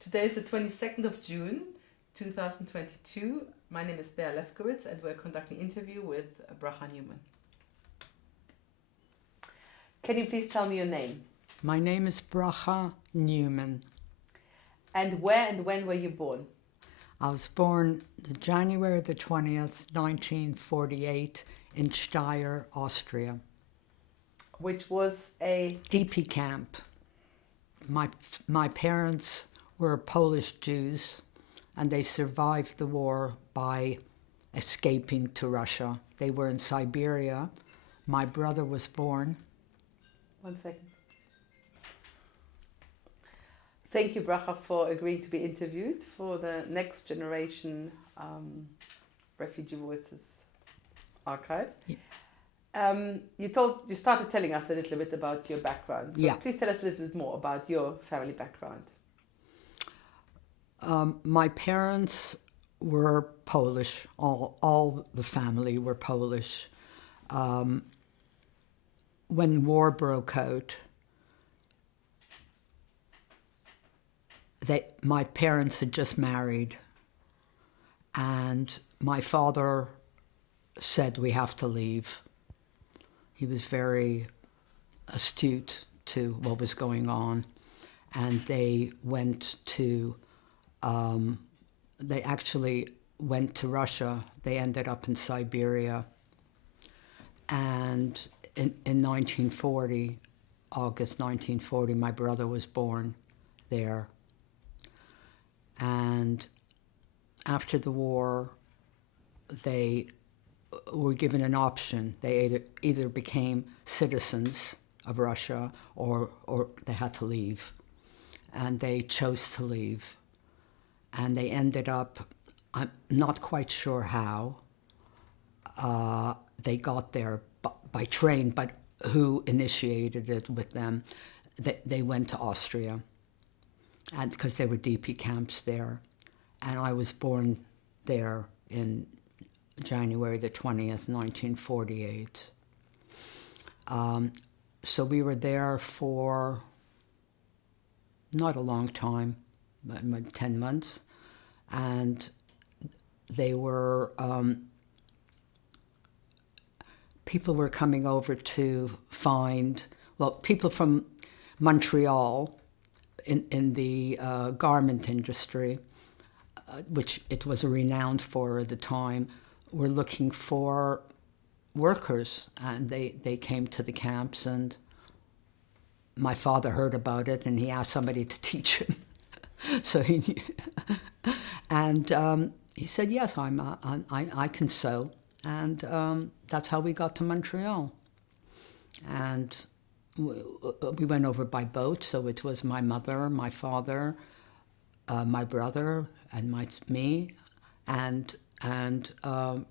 Today is the 22nd of June, 2022. My name is Bea Lefkowitz and we're conducting an interview with Bracha Newman. Can you please tell me your name? My name is Bracha Newman. And where and when were you born? I was born January the 20th, 1948 in Steyr, Austria. Which was a... DP camp. My parents were Polish Jews and they survived the war by escaping to Russia. They were in Siberia. My brother was born. 1 second. Thank you, Bracha, for agreeing to be interviewed for the Next Generation Refugee Voices archive. Yeah. You started telling us a little bit about your background. So yeah. Please tell us a little bit more about your family background. My parents were Polish. All the family were Polish. When war broke out, my parents had just married, and my father said, we have to leave. He was very astute to what was going on, and they went to, they actually went to Russia. They ended up in Siberia, and in 1940, August 1940, my brother was born there. And after the war, they were given an option. They either became citizens of Russia or they had to leave. And they chose to leave. And they ended up, I'm not quite sure how, they got there by train, but who initiated it with them. They went to Austria. And because there were DP camps there. And I was born there in January the 20th, 1948. So we were there for not a long time, 10 months. And they were, people were coming over to find, well, people from Montreal, in the garment industry, which it was renowned for at the time, were looking for workers, and they came to the camps, and my father heard about it, and he asked somebody to teach him. So he knew. And he said, yes, I can sew, and that's how we got to Montreal. And we went over by boat, so it was my mother, my father, my brother, and me, and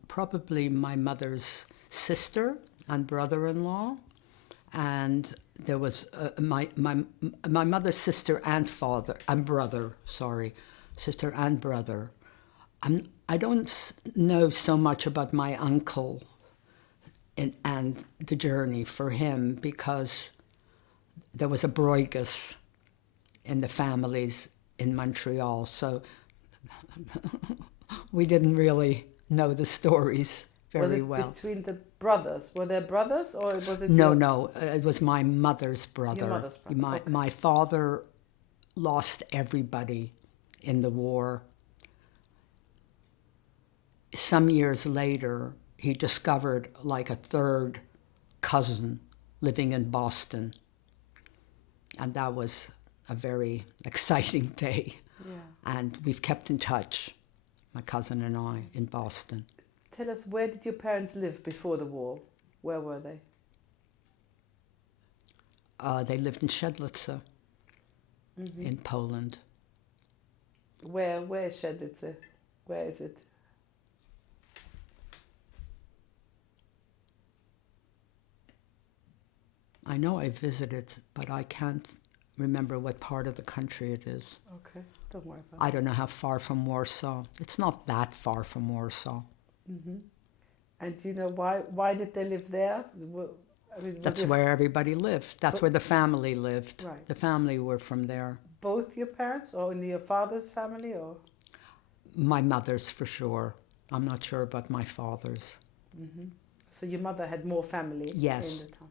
probably my mother's sister and brother-in-law, and there was my mother's sister and father and brother. Sorry, sister and brother. I don't know so much about my uncle and the journey for him, because there was a Broigus in the families in Montreal, so we didn't really know the stories very well. Was it between the brothers? Were there brothers, or was it... No, it was my mother's brother. Your mother's brother. Okay. My father lost everybody in the war. Some years later, he discovered like a third cousin living in Boston. And that was a very exciting day. Yeah. And we've kept in touch, my cousin and I, in Boston. Tell us, where did your parents live before the war? Where were they? They lived in Siedlce, in Poland. Where is Siedlce? Where is it? I know I visited, but I can't remember what part of the country it is. Okay, don't worry about it. I don't know how far from Warsaw. It's not that far from Warsaw. Mm-hmm. And do you know why did they live there? I mean, that's where everybody lived. That's where the family lived. Right. The family were from there. both your parents, or in your father's family, or? My mother's for sure. I'm not sure about my father's. Mm-hmm. So your mother had more family Yes. in the town.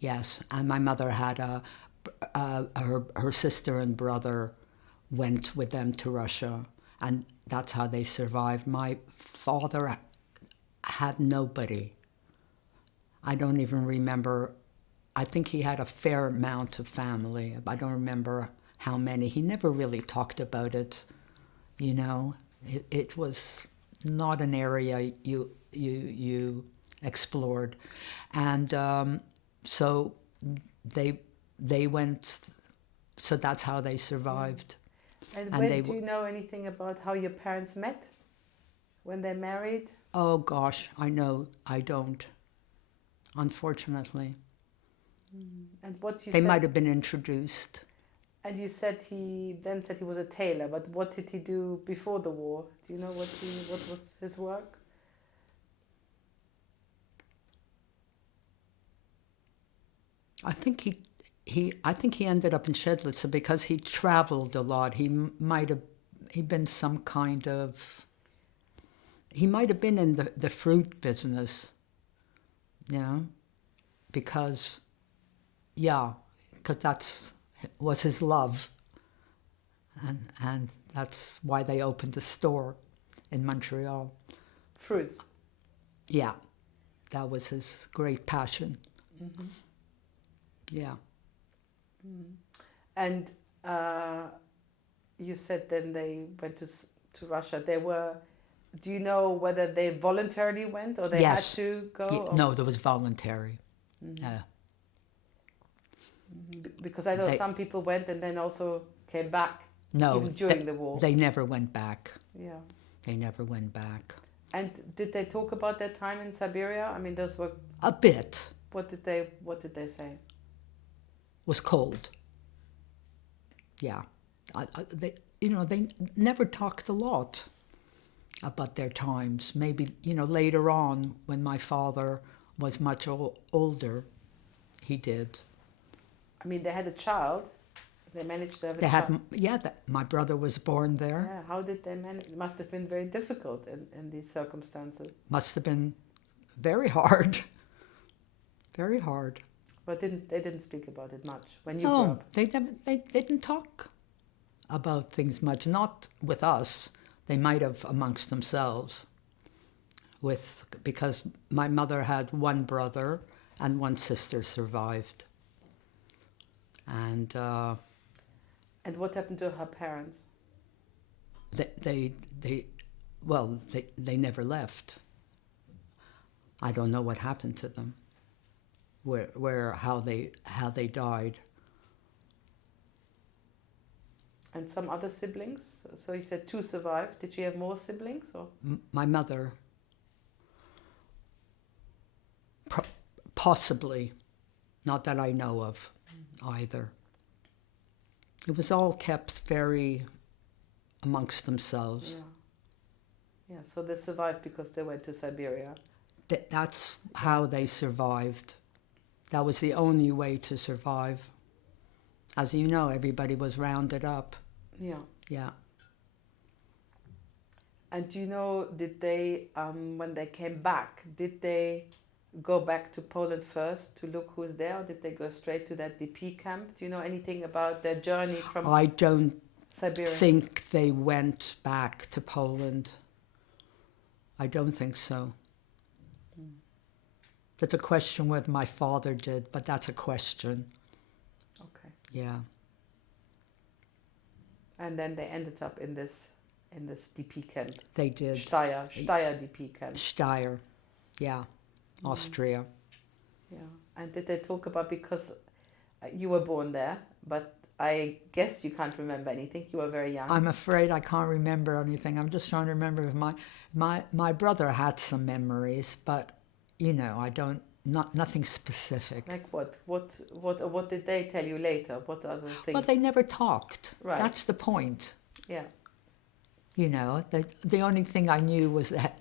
Yes, and my mother had her sister and brother went with them to Russia, and that's how they survived. My father had nobody. I don't even remember. I think he had a fair amount of family. I don't remember how many. He never really talked about it. You know, it was not an area you explored, and so they went. So that's how they survived. And And when they do you know anything about how your parents met? When they married? Oh gosh, I know I don't. Unfortunately, And what you they said? might have been introduced. And you said he was a tailor, but what did he do before the war? Do you know what was his work? I think I think he ended up in Shedlitz because he traveled a lot. Might have he'd been some kind of he might have been in the fruit business, you know, because that's was his love, and that's why they opened the store in Montreal. Fruits. Yeah, that was his great passion. Mm-hmm. Yeah. Mm. And you said then they went to Russia. They were. Do you know whether they voluntarily went or they had Yes. to go? Yeah, no, there was voluntary. Mm-hmm. Because I know some people went and then also came back. No, even during the war. They never went back. Yeah. They never went back. And did they talk about their time in Siberia? I mean, those were a bit. What did they say? Was cold. Yeah, they they never talked a lot about their times. Maybe later on when my father was much older, he did. I mean, they had a child. They managed to have a child. My brother was born there. Yeah, how did they manage? It must have been very difficult in these circumstances. Must have been very hard. Very hard. But they didn't speak about it much when you grew up? No, they didn't talk about things much. Not with us. They might have amongst themselves. Because my mother had one brother and one sister survived. And what happened to her parents? They never left. I don't know what happened to them. How they died. And some other siblings? So you said 2 survived. Did she have more siblings? Or? My mother, possibly, not that I know of either. It was all kept very amongst themselves. Yeah, so they survived because they went to Siberia. That's how they survived. That was the only way to survive. As you know, everybody was rounded up. Yeah. Yeah. And do you know, did they, when they came back, did they go back to Poland first to look who's there, or did they go straight to that DP camp? Do you know anything about their journey from I don't Siberia? think they went back to Poland. I don't think so. That's a question whether my father did, but that's a question. Okay. Yeah. And then they ended up in this DP camp. They did. Steyr DP camp. Steyr, yeah, Austria. Yeah. And did they talk about, because you were born there, but I guess you can't remember anything. You were very young. I'm afraid I can't remember anything. I'm just trying to remember if my brother had some memories, but I don't. Nothing specific. Like what? What did they tell you later? What other things? Well, they never talked. Right. That's the point. Yeah. The only thing I knew was that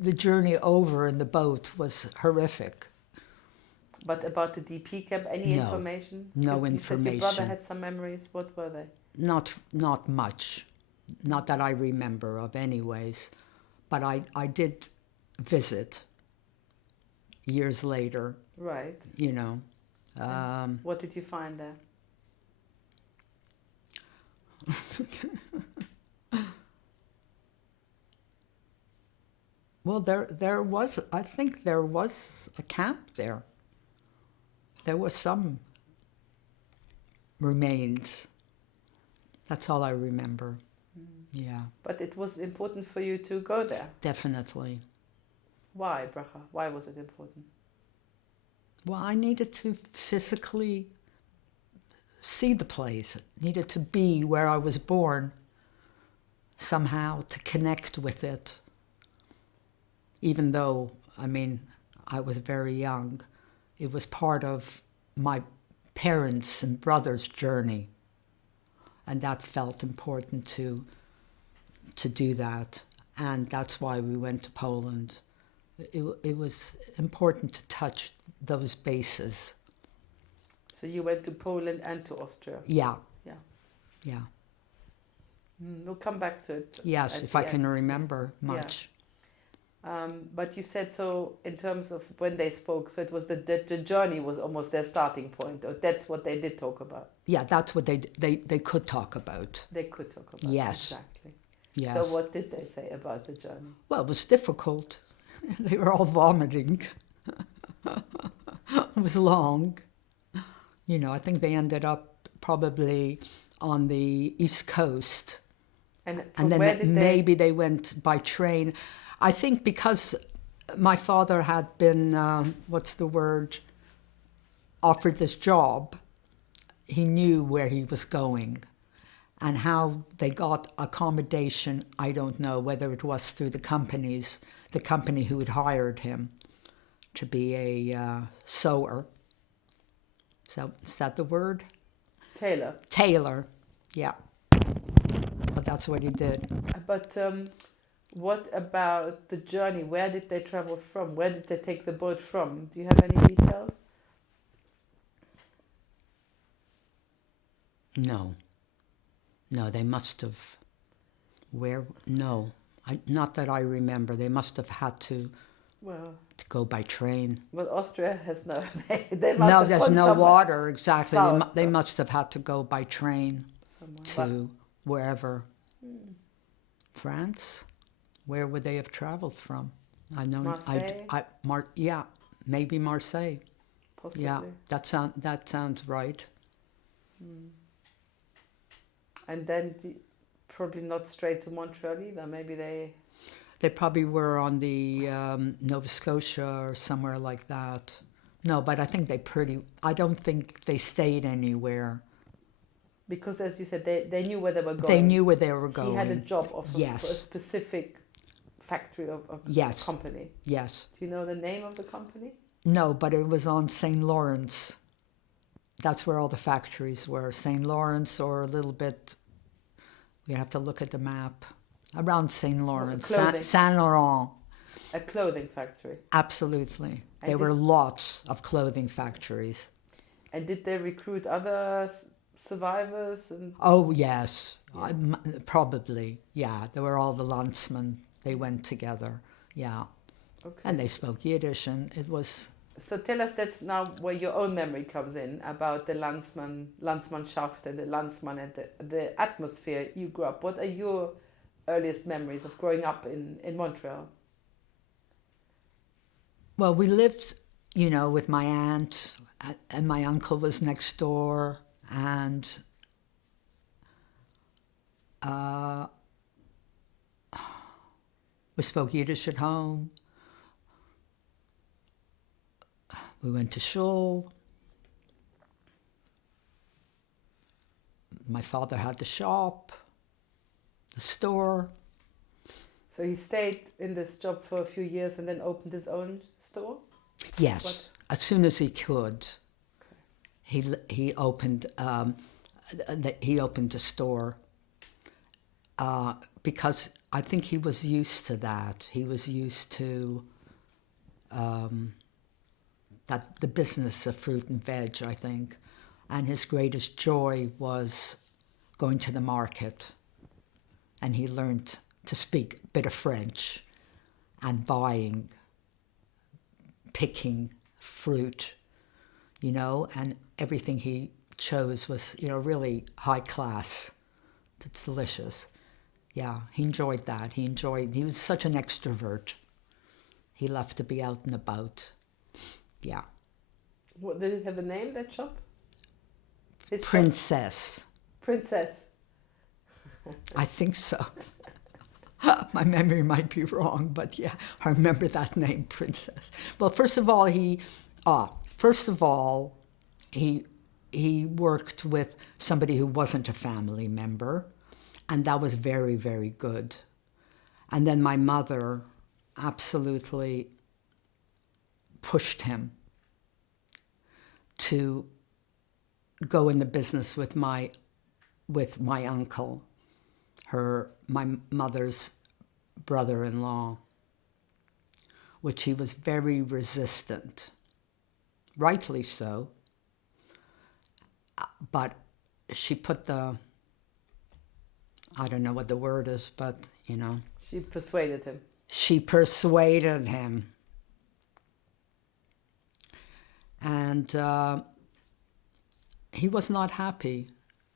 the journey over in the boat was horrific. But about the DP camp, any information? No You information. said your brother had some memories. What were they? not much, not that I remember of anyways, but I did visit years later, Right. you know. What did you find there? Well, there was, I think there was a camp there. There was some remains. That's all I remember. Yeah, But it was important for you to go there. definitely. Why, Bracha? Why was it important? Well, I needed to physically see the place. Needed to be where I was born somehow, to connect with it. Even though, I mean, I was very young, it was part of my parents' and brothers' journey. And that felt important to do that. And that's why we went to Poland. It was important to touch those bases. So you went to Poland and to Austria. Yeah. Yeah. Yeah. We'll come back to it. Yes, at if the I can end. remember much. But you said, so in terms of when they spoke, so it was the journey was almost their starting point, or that's what they did talk about. Yeah, that's what they could talk about. They could talk about. Yes. Exactly. Yes. So what did they say about the journey? Well, it was difficult. They were all vomiting. It was long. You know, I think they ended up probably on the East Coast. And And then where did maybe they went by train. I think because my father had been, offered this job, he knew where he was going. And how they got accommodation, I don't know, whether it was through the company who had hired him to be a sewer. So, is that the word? Taylor. Tailor, yeah. But that's what he did. But what about the journey? Where did they travel from? Where did they take the boat from? Do you have any details? No. No, they must have. No. Not that I remember. They must have had to go by train. Well, Austria has no. They must No, have there's gone no somewhere water, exactly. south, They must have had to go by train somewhere. to wherever. France? Where would they have traveled from? I know. Marseille? Maybe Marseille. Possibly. Yeah, that sounds right. And then probably not straight to Montreal either. Maybe They probably were on the Nova Scotia or somewhere like that. No, but I think I don't think they stayed anywhere. Because, as you said, they knew where they were going. They knew where they were going. He had a job offer Yes. for a specific factory of Yes. company. Yes. Do you know the name of the company? No, but it was on St. Lawrence. That's where all the factories were. St. Lawrence, or a little bit, we have to look at the map, around St. Lawrence, Saint Laurent. A clothing factory. Absolutely. There were lots of clothing factories. And did they recruit other survivors? Oh, yes. Probably, yeah. There were all the landsmen. They went together, yeah. Okay. And they spoke Yiddish, and it was... So tell us, that's now where your own memory comes in, about the Landsmannschaft and the Landsmann and the atmosphere you grew up. What are your earliest memories of growing up in Montreal? Well, we lived, with my aunt, and my uncle was next door, and we spoke Yiddish at home. We went to shul. My father had the shop, the store. So he stayed in this job for a few years and then opened his own store? Yes, as soon as he could. Okay. He opened a store because I think he was used to that. He was used to the business of fruit and veg, I think. And his greatest joy was going to the market, and he learned to speak a bit of French, and buying, picking fruit, and everything he chose was, really high class. It's delicious. Yeah, he enjoyed that. He was such an extrovert. He loved to be out and about. Yeah. What, did it have a name, that shop? His Princess. shop? Princess. I think so. My memory might be wrong, but yeah, I remember that name, Princess. Well, first of all, he worked with somebody who wasn't a family member, and that was very, very good. And then my mother absolutely pushed him to go in the business with my uncle, my mother's brother-in-law, which he was very resistant, rightly so. But she put I don't know what the word is, but She persuaded him. She persuaded him. And he was not happy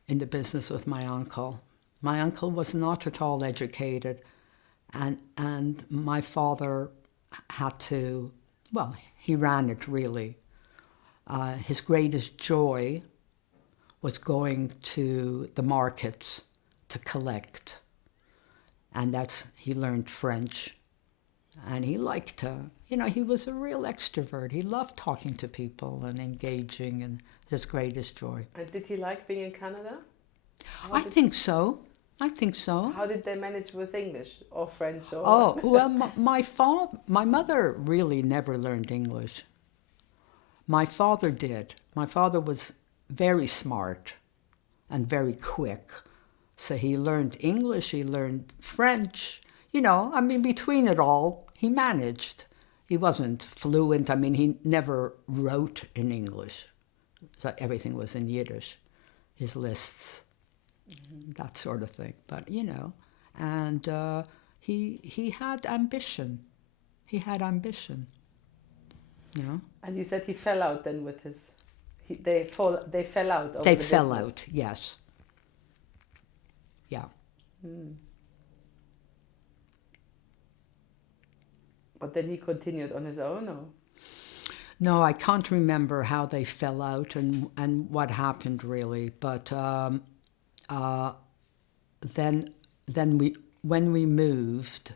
in the business with my uncle. My uncle was not at all educated, and my father had to, he ran it really. His greatest joy was going to the markets to collect, and he learned French, and he liked to, he was a real extrovert. He loved talking to people and engaging, and his greatest joy. And did he like being in Canada? I think so. How did they manage with English or French? Or Oh, well, my mother really never learned English. My father did. My father was very smart and very quick. So he learned English, he learned French. Between it all, he managed. He wasn't fluent. He never wrote in English. So everything was in Yiddish, his lists. That sort of thing, but and he had ambition. And you said he fell out then with his. They fell out. Over They the fell business. out. Yes. Yeah. But then he continued on his own, or? No, I can't remember how they fell out and what happened really, but. Then when we moved,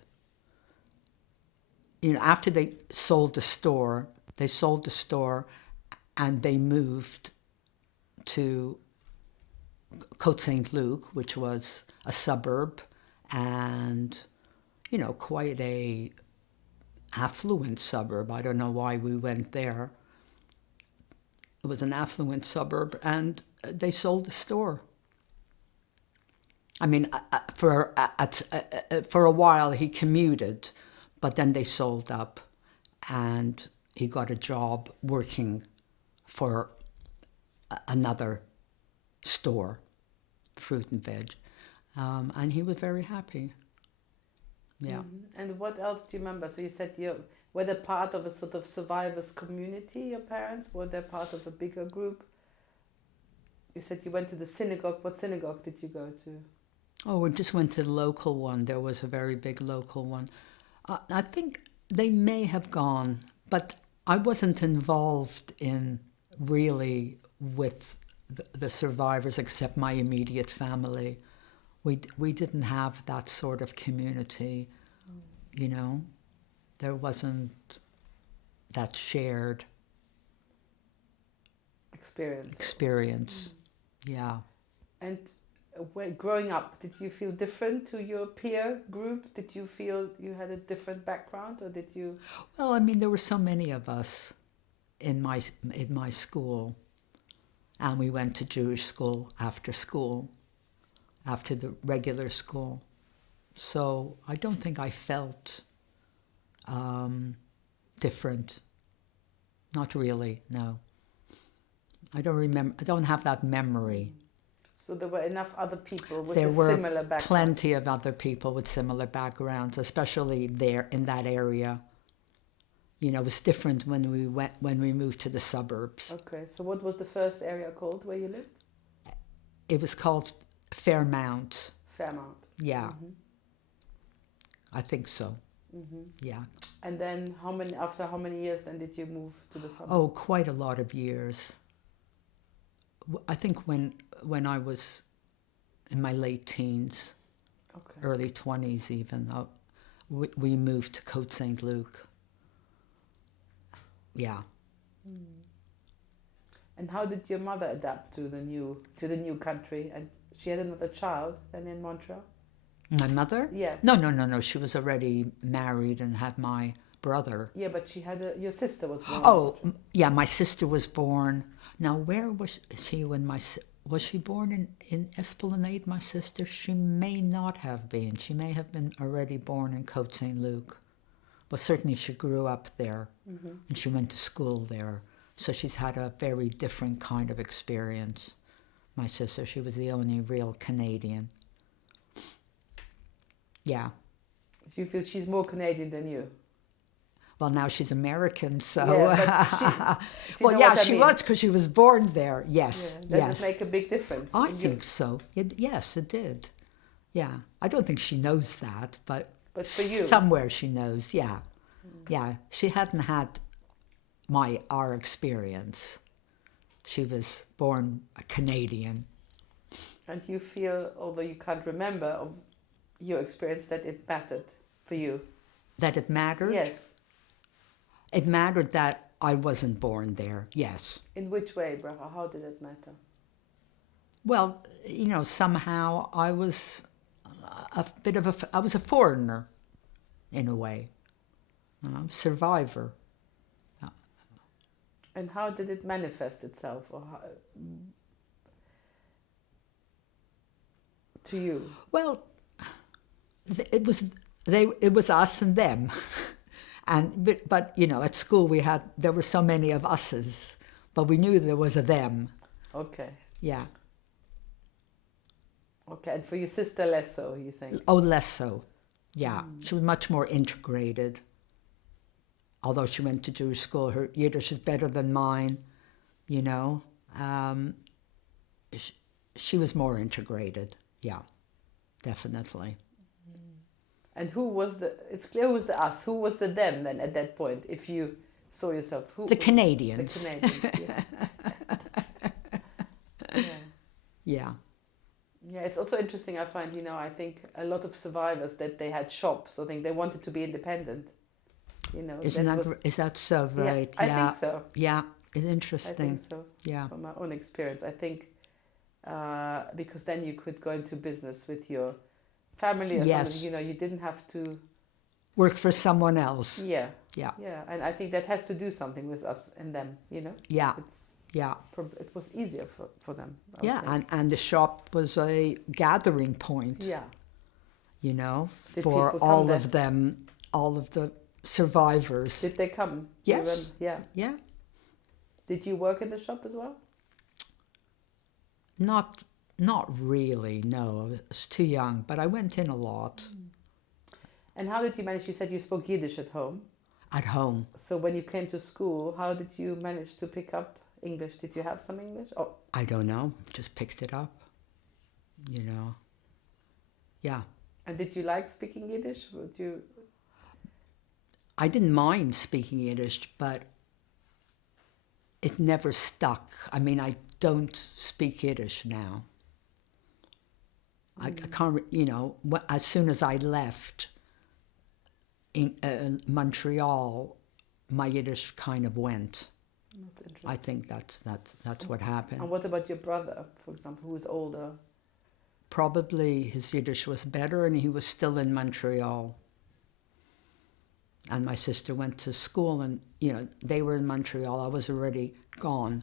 after they sold the store, and they moved to Côte Saint-Luc, which was a suburb and, quite a affluent suburb. I don't know why we went there. It was an affluent suburb, and they sold the store. For a while he commuted, but then they sold up, and he got a job working for another store, fruit and veg, and he was very happy. Yeah. And what else do you remember? So you said were they part of a sort of survivors community, your parents? Were they part of a bigger group? You said you went to the synagogue. What synagogue did you go to? Oh, we just went to the local one. There was a very big local one. I think they may have gone, but I wasn't involved in really with the survivors except my immediate family. We didn't have that sort of community, There wasn't that shared experience. Yeah. And growing up, did you feel different to your peer group? Did you feel you had a different background, or did you? Well, there were so many of us in my school, and we went to Jewish school, after the regular school. So I don't think I felt different. Not really, no. I don't remember. I don't have that memory. So there were enough other people with There a were similar background. plenty of other people with similar backgrounds, especially there in that area. You know, it was different when we moved to the suburbs. Okay, so what was the first area called where you lived? It was called Fairmount. Fairmount. Yeah, I think so. Yeah. And then after how many years then did you move to the suburbs? Oh, quite a lot of years. I think when I was in my late teens, Okay. early 20s even, we moved to Côte Saint-Luc. Yeah. And how did your mother adapt to the new country? And she had another child then in Montreal? My mother? Yeah. No. She was already married and had my brother. Yeah, but she had your sister was born. Oh, yeah, my sister was born. Now, where was she when was she born in Esplanade, my sister? She may not have been. She may have been already born in Côte Saint-Luc. Well, certainly she grew up there, and she went to school there. So she's had a very different kind of experience. My sister, she was the only real Canadian. Yeah. Do you feel she's more Canadian than you? Well, now she's American, so... Yeah, but well, yeah, she was because she was born there. Yes, Does yes. it make a big difference? I think so. Yes, it did. Yeah. I don't think she knows that, but for you? somewhere she knows, yeah. Yeah, she hadn't had our experience. She was born a Canadian. And you feel, although you can't remember of your experience, that it mattered for you? That it mattered? Yes. It mattered that I wasn't born there, yes. In which way, Bracha? How did it matter? Well, you know, somehow I was I was a foreigner, in a way. Survivor. And how did it manifest itself to you? Well, it was us and them. But you know, at school there were so many of us's, but we knew there was a them. Okay. Yeah. Okay, and for your sister less so, you think? Oh, less so. Yeah, she was much more integrated. Although she went to Jewish school, her Yiddish is better than mine, you know. She was more integrated, yeah, definitely. And it's clear who's the us, who was the them then at that point, if you saw yourself? The Canadians. The Canadians, yeah. Yeah. Yeah. Yeah, it's also interesting, I find, you know, I think a lot of survivors that they had shops, I think they wanted to be independent, you know. Is that so, right? Yeah, I think so. Yeah, it's interesting. I think so. Yeah. From my own experience, I think because then you could go into business with your family or something, you know, you didn't have to work for someone else. Yeah. Yeah. Yeah, and I think that has to do something with us and them, you know. Yeah. It was easier for them. And the shop was a gathering point. Yeah. You know, Did for people all come of them, all of the survivors. Did they come? Yes. Yeah. Yeah. Did you work in the shop as well? Not really, no. I was too young, but I went in a lot. And how did you manage? You said you spoke Yiddish at home. At home. So when you came to school, how did you manage to pick up English? Did you have some English? Oh, I don't know. Just picked it up. You know. Yeah. And did you like speaking Yiddish? I didn't mind speaking Yiddish, but it never stuck. I mean, I don't speak Yiddish now. I can't, you know, as soon as I left in Montreal, my Yiddish kind of went. That's interesting. I think that's what happened. And what about your brother, for example, who is older? Probably his Yiddish was better, and he was still in Montreal. And my sister went to school, and you know they were in Montreal. I was already gone.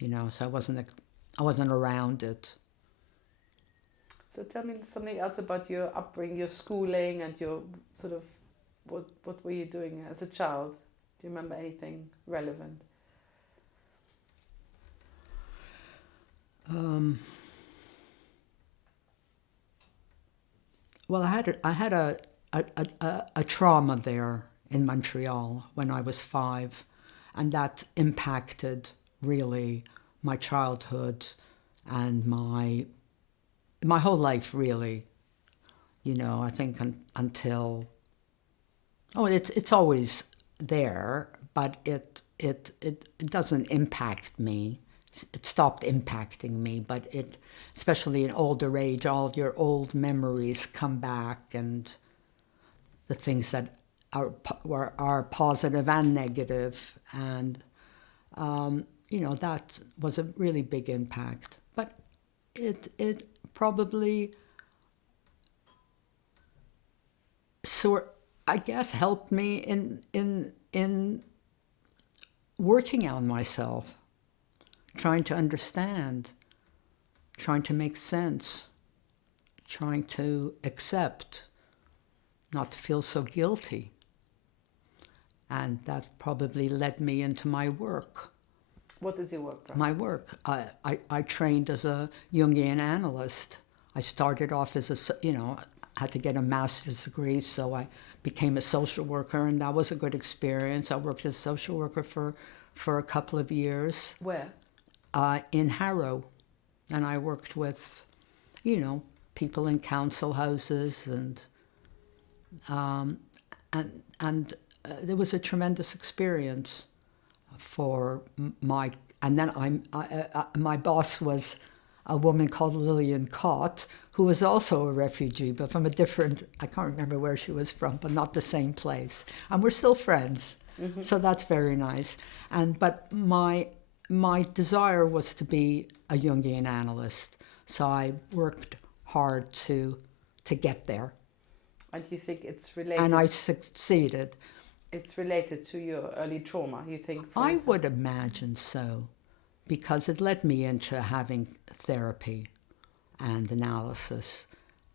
You know, so I wasn't around it. So tell me something else about your upbringing, your schooling, and your sort of what were you doing as a child? Do you remember anything relevant? Well, I had a trauma there in Montreal when I was 5, and that impacted really my childhood and my whole life, really. You know, I think until it's always there, but it doesn't impact me. It stopped impacting me, but it, especially in older age, all your old memories come back, and the things that are positive and negative, and that was a really big impact. But it probably I guess helped me in working on myself, trying to understand, trying to make sense, trying to accept, not to feel so guilty. And that probably led me into my work. What is your work, Bracha? My work. I trained as a Jungian analyst. I started off as had to get a master's degree, so I became a social worker, and that was a good experience. I worked as a social worker for a couple of years. Where? In Harrow. And I worked with, people in council houses, and there was a tremendous experience for and then my boss was a woman called Lillian Cott, who was also a refugee, but from a different, I can't remember where she was from, but not the same place. And we're still friends, so that's very nice. But my desire was to be a Jungian analyst, so I worked hard to get there. And you think it's related? And I succeeded. It's related to your early trauma, you think? I would imagine so, because it led me into having therapy and analysis,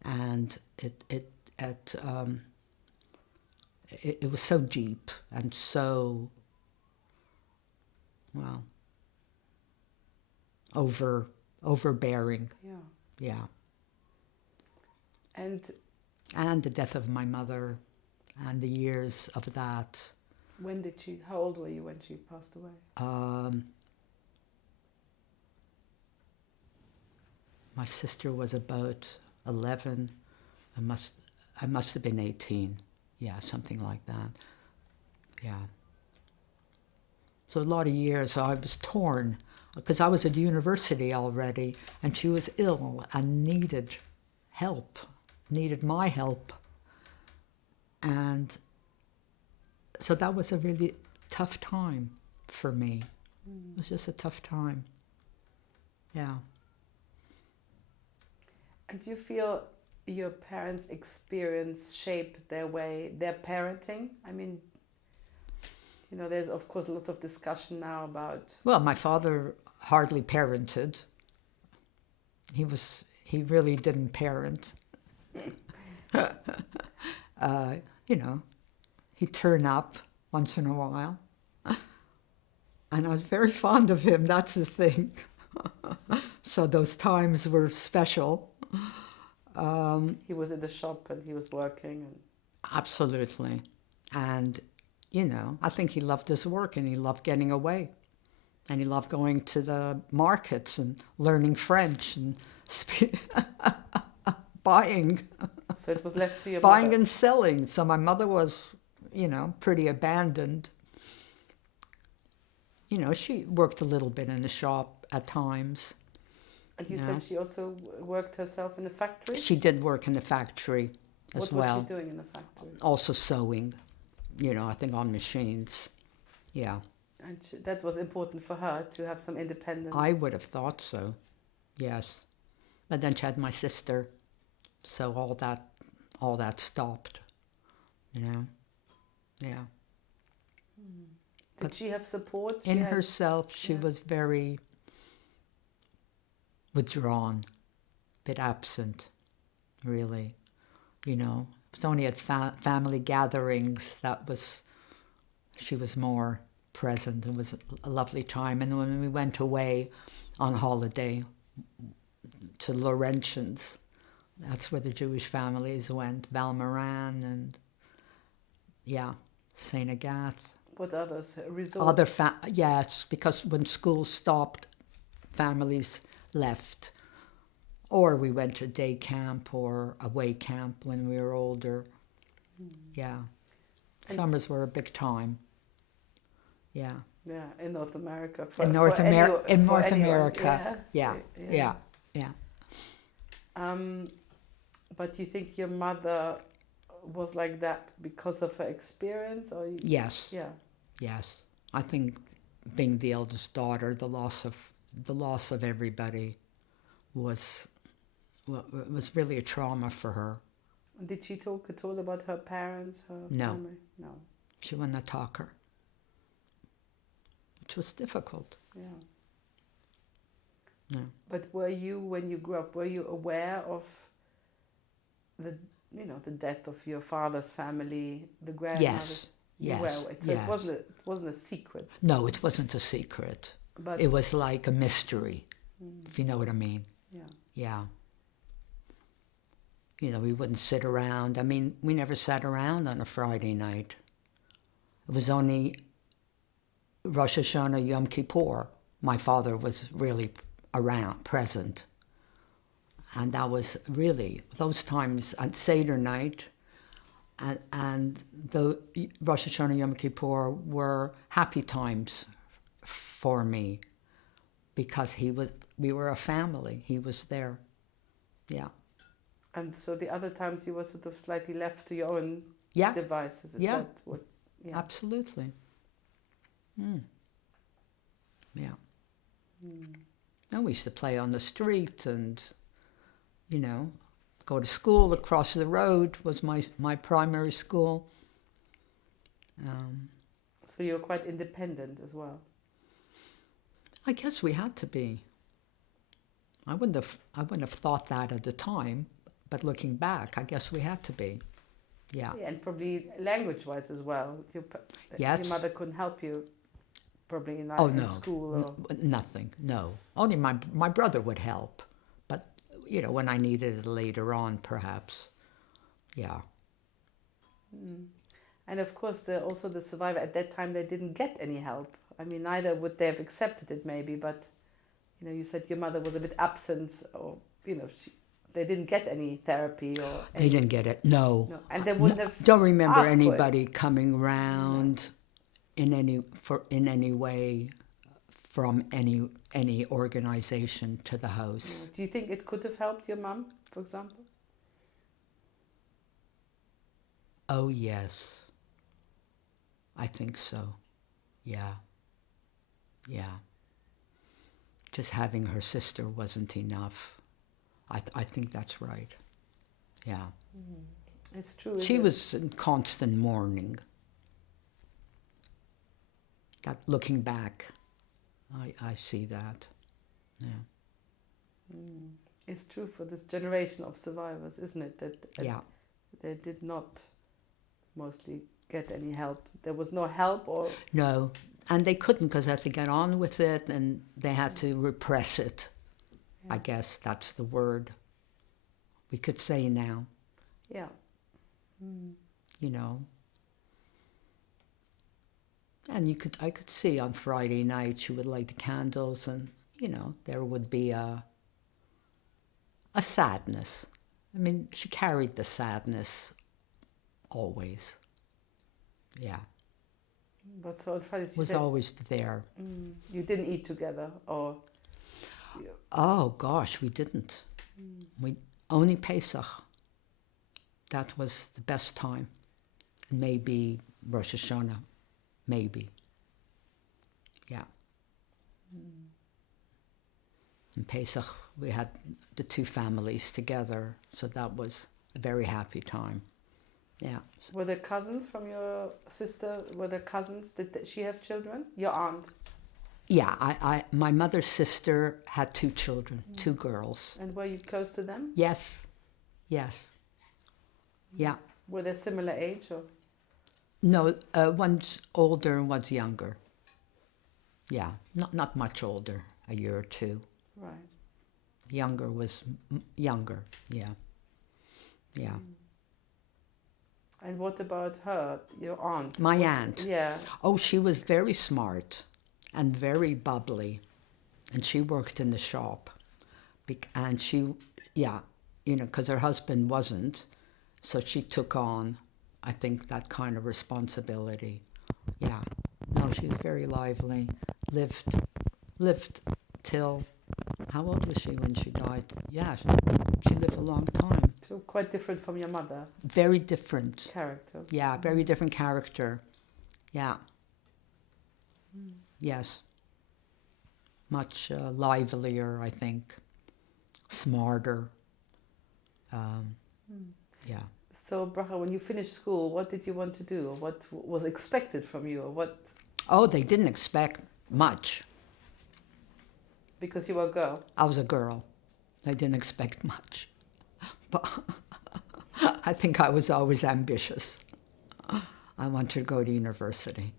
and it was so deep and so, well, overbearing. Yeah. And the death of my mother, and the years of that. How old were you when she passed away? My sister was about 11. I must have been 18. Yeah, something like that. Yeah. So a lot of years I was torn, because I was at university already, and she was ill and needed help, needed my help. And so that was a really tough time for me. It was just a tough time. Yeah. And do you feel your parents' experience shaped their parenting? I mean, there's of course lots of discussion now about... Well, my father hardly parented. He really didn't parent. He'd turn up once in a while. And I was very fond of him, that's the thing. So those times were special. He was in the shop and he was working. Absolutely. And, I think he loved his work, and he loved getting away. And he loved going to the markets and learning French and buying. So it was left to your buying mother. And selling. So my mother was, pretty abandoned. She worked a little bit in the shop at times. And you said she also worked herself in the factory? She did work in the factory as well. What was she doing in the factory? Also sewing, I think on machines. Yeah. And that was important for her, to have some independence? I would have thought so, yes. But then she had my sister, so all that stopped, Yeah. Did she have support? In herself, she was very withdrawn, a bit absent, really. It was only at family gatherings she was more present. It was a lovely time. And when we went away on holiday to Laurentians, That's where the Jewish families went. Valmoran and, yeah, St. Agathe. What others? Resorts? Yes, because when school stopped, families left. Or we went to day camp or away camp when we were older. Yeah. Summers were a big time. Yeah. Yeah, in North America. In North America. Yeah. Yeah. But you think your mother was like that because of her experience, or Yes. Yeah. Yes. I think being the eldest daughter, the loss of everybody was really a trauma for her. Did she talk at all about her parents, her No. family? No. She wasn't a talker, which was difficult. Yeah. No. But were you, when you grew up, were you aware of the death of your father's family, the grandmothers? Yes. You were aware. So yes. it wasn't a secret. No, it wasn't a secret. But it was like a mystery, if you know what I mean. Yeah. Yeah. We wouldn't sit around. I mean, we never sat around on a Friday night. It was only Rosh Hashanah, Yom Kippur. My father was really around, present. And that was really, those times at Seder night and the Rosh Hashanah, Yom Kippur were happy times for me because we were a family. He was there. Yeah. And so the other times you were sort of slightly left to your own devices. Is Yeah. that what? Yeah. Absolutely. Yeah. And we used to play on the street and, go to school. Across the road was my primary school. So you were quite independent as well. I guess we had to be. I wouldn't have thought that at the time, but looking back, I guess we had to be. Yeah. And probably language-wise as well. Your mother couldn't help you, probably in school or nothing. No, only my brother would help, but when I needed it later on, perhaps. Yeah. And of course, also the survivor at that time, they didn't get any help. I mean, neither would they have accepted it, maybe. But you said your mother was a bit absent, or they didn't get any therapy or. They didn't get it. No. And they wouldn't have. Don't remember anybody coming round in any way from any organization to the house. Do you think it could have helped your mum, for example? Oh yes. I think so. Yeah. Yeah. Just having her sister wasn't enough. I think that's right. Yeah. It's true. She was in constant mourning. That looking back, I see that. Yeah. It's true for this generation of survivors, isn't it? That they did not mostly get any help. There was no help or. No, and they couldn't because they had to get on with it, and they had to repress it. Yeah. I guess that's the word we could say now. Yeah. And I could see on Friday night she would light the candles, and there would be a sadness. I mean, she carried the sadness always. Yeah. But so on Fridays was always there. You didn't eat together, or? Oh gosh, we didn't. We only Pesach. That was the best time. Maybe Rosh Hashanah, maybe. Yeah. In Pesach, we had the two families together, so that was a very happy time. Yeah. Were there cousins from your sister? Were there cousins? Did she have children? Your aunt? Yeah, my mother's sister had 2 children, 2 girls. And were you close to them? Yes. Yeah. Were they similar age or? No, one's older and one's younger. Yeah, not much older, a year or 2. Right. Younger was younger, yeah. Yeah. And what about her, your aunt? My aunt. Yeah. Oh, she was very smart and very bubbly. And she worked in the shop. And she, yeah, because her husband wasn't. So she took on, I think, that kind of responsibility. Yeah. No, she was very lively. Lived till, how old was she when she died? Yeah, she lived a long time. So quite different from your mother. Very different. Character. Yeah, very different character. Yeah. Yes. Much livelier, I think. Smarter. Yeah. So, Bracha, when you finished school, what did you want to do? Or what was expected from you? Or what? Oh, they didn't expect much. Because you were a girl. I was a girl. They didn't expect much. But I think I was always ambitious. I wanted to go to university.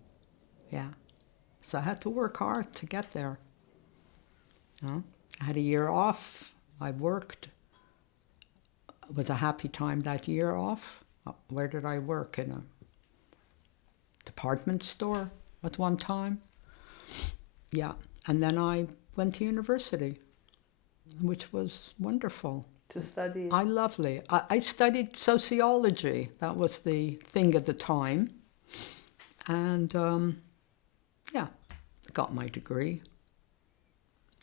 Yeah. So I had to work hard to get there. I had a year off. I worked. It was a happy time that year off. Where did I work? In a department store at one time. Yeah. And then I went to university, which was wonderful. To study? Lovely. I studied sociology. That was the thing at the time. And, yeah, got my degree.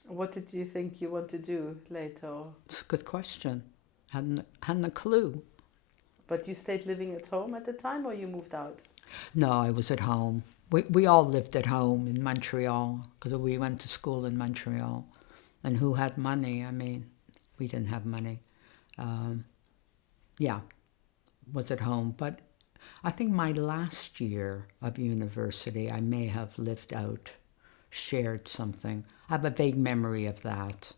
What did you think you want to do later? It's a good question. Hadn't a clue. But you stayed living at home at the time, or you moved out? No, I was at home. We all lived at home in Montreal, because we went to school in Montreal. And who had money? I mean, we didn't have money. Yeah, was at home. But I think my last year of university, I may have lived out, shared something. I have a vague memory of that.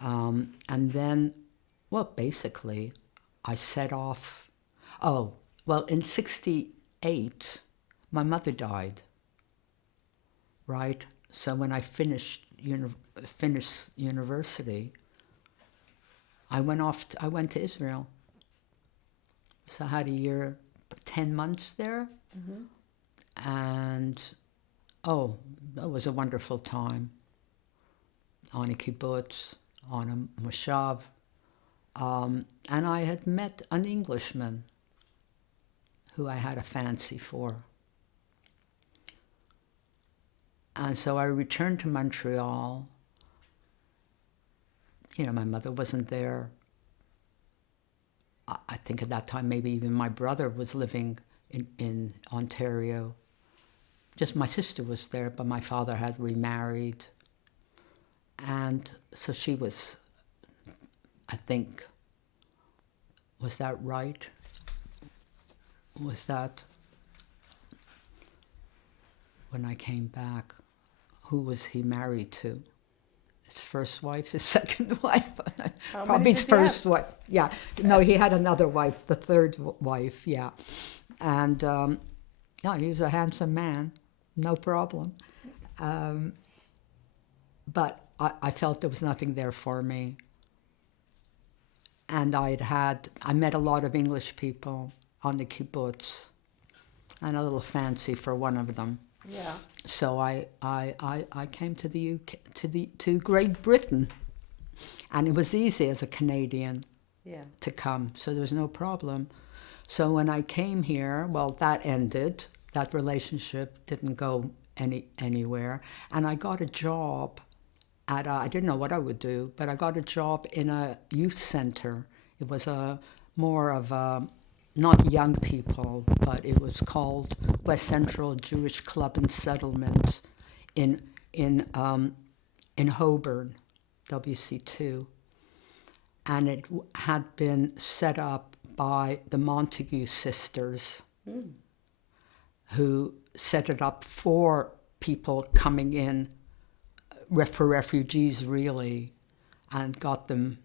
And then, well, basically, I set off. Oh, well, in 1968, my mother died, right? So when I finished university, I went to Israel. So I had a year, 10 months there. Mm-hmm. And, oh, that was a wonderful time. On a kibbutz, on a moshav. And I had met an Englishman who I had a fancy for. And so I returned to Montreal. My mother wasn't there. I think at that time maybe even my brother was living in Ontario. Just my sister was there, but my father had remarried. And so she was, I think, was that right? Was that when I came back? Who was he married to? His first wife, his second wife? Probably his first wife. Yeah. No, he had another wife, the third wife, yeah. And no, he was a handsome man, no problem. But I felt there was nothing there for me. And I met a lot of English people on the kibbutz, and a little fancy for one of them. Yeah. So I came to the UK, to Great Britain, and it was easy as a Canadian to come, so there was no problem. So when I came here, well, that ended. That relationship didn't go anywhere, and I got a job at I didn't know what I would do, but I got a job in a youth center. It was more of a not young people, but it was called West Central Jewish Club and Settlement in Holborn, WC2. And it had been set up by the Montague sisters, who set it up for people coming in, for refugees really, and got them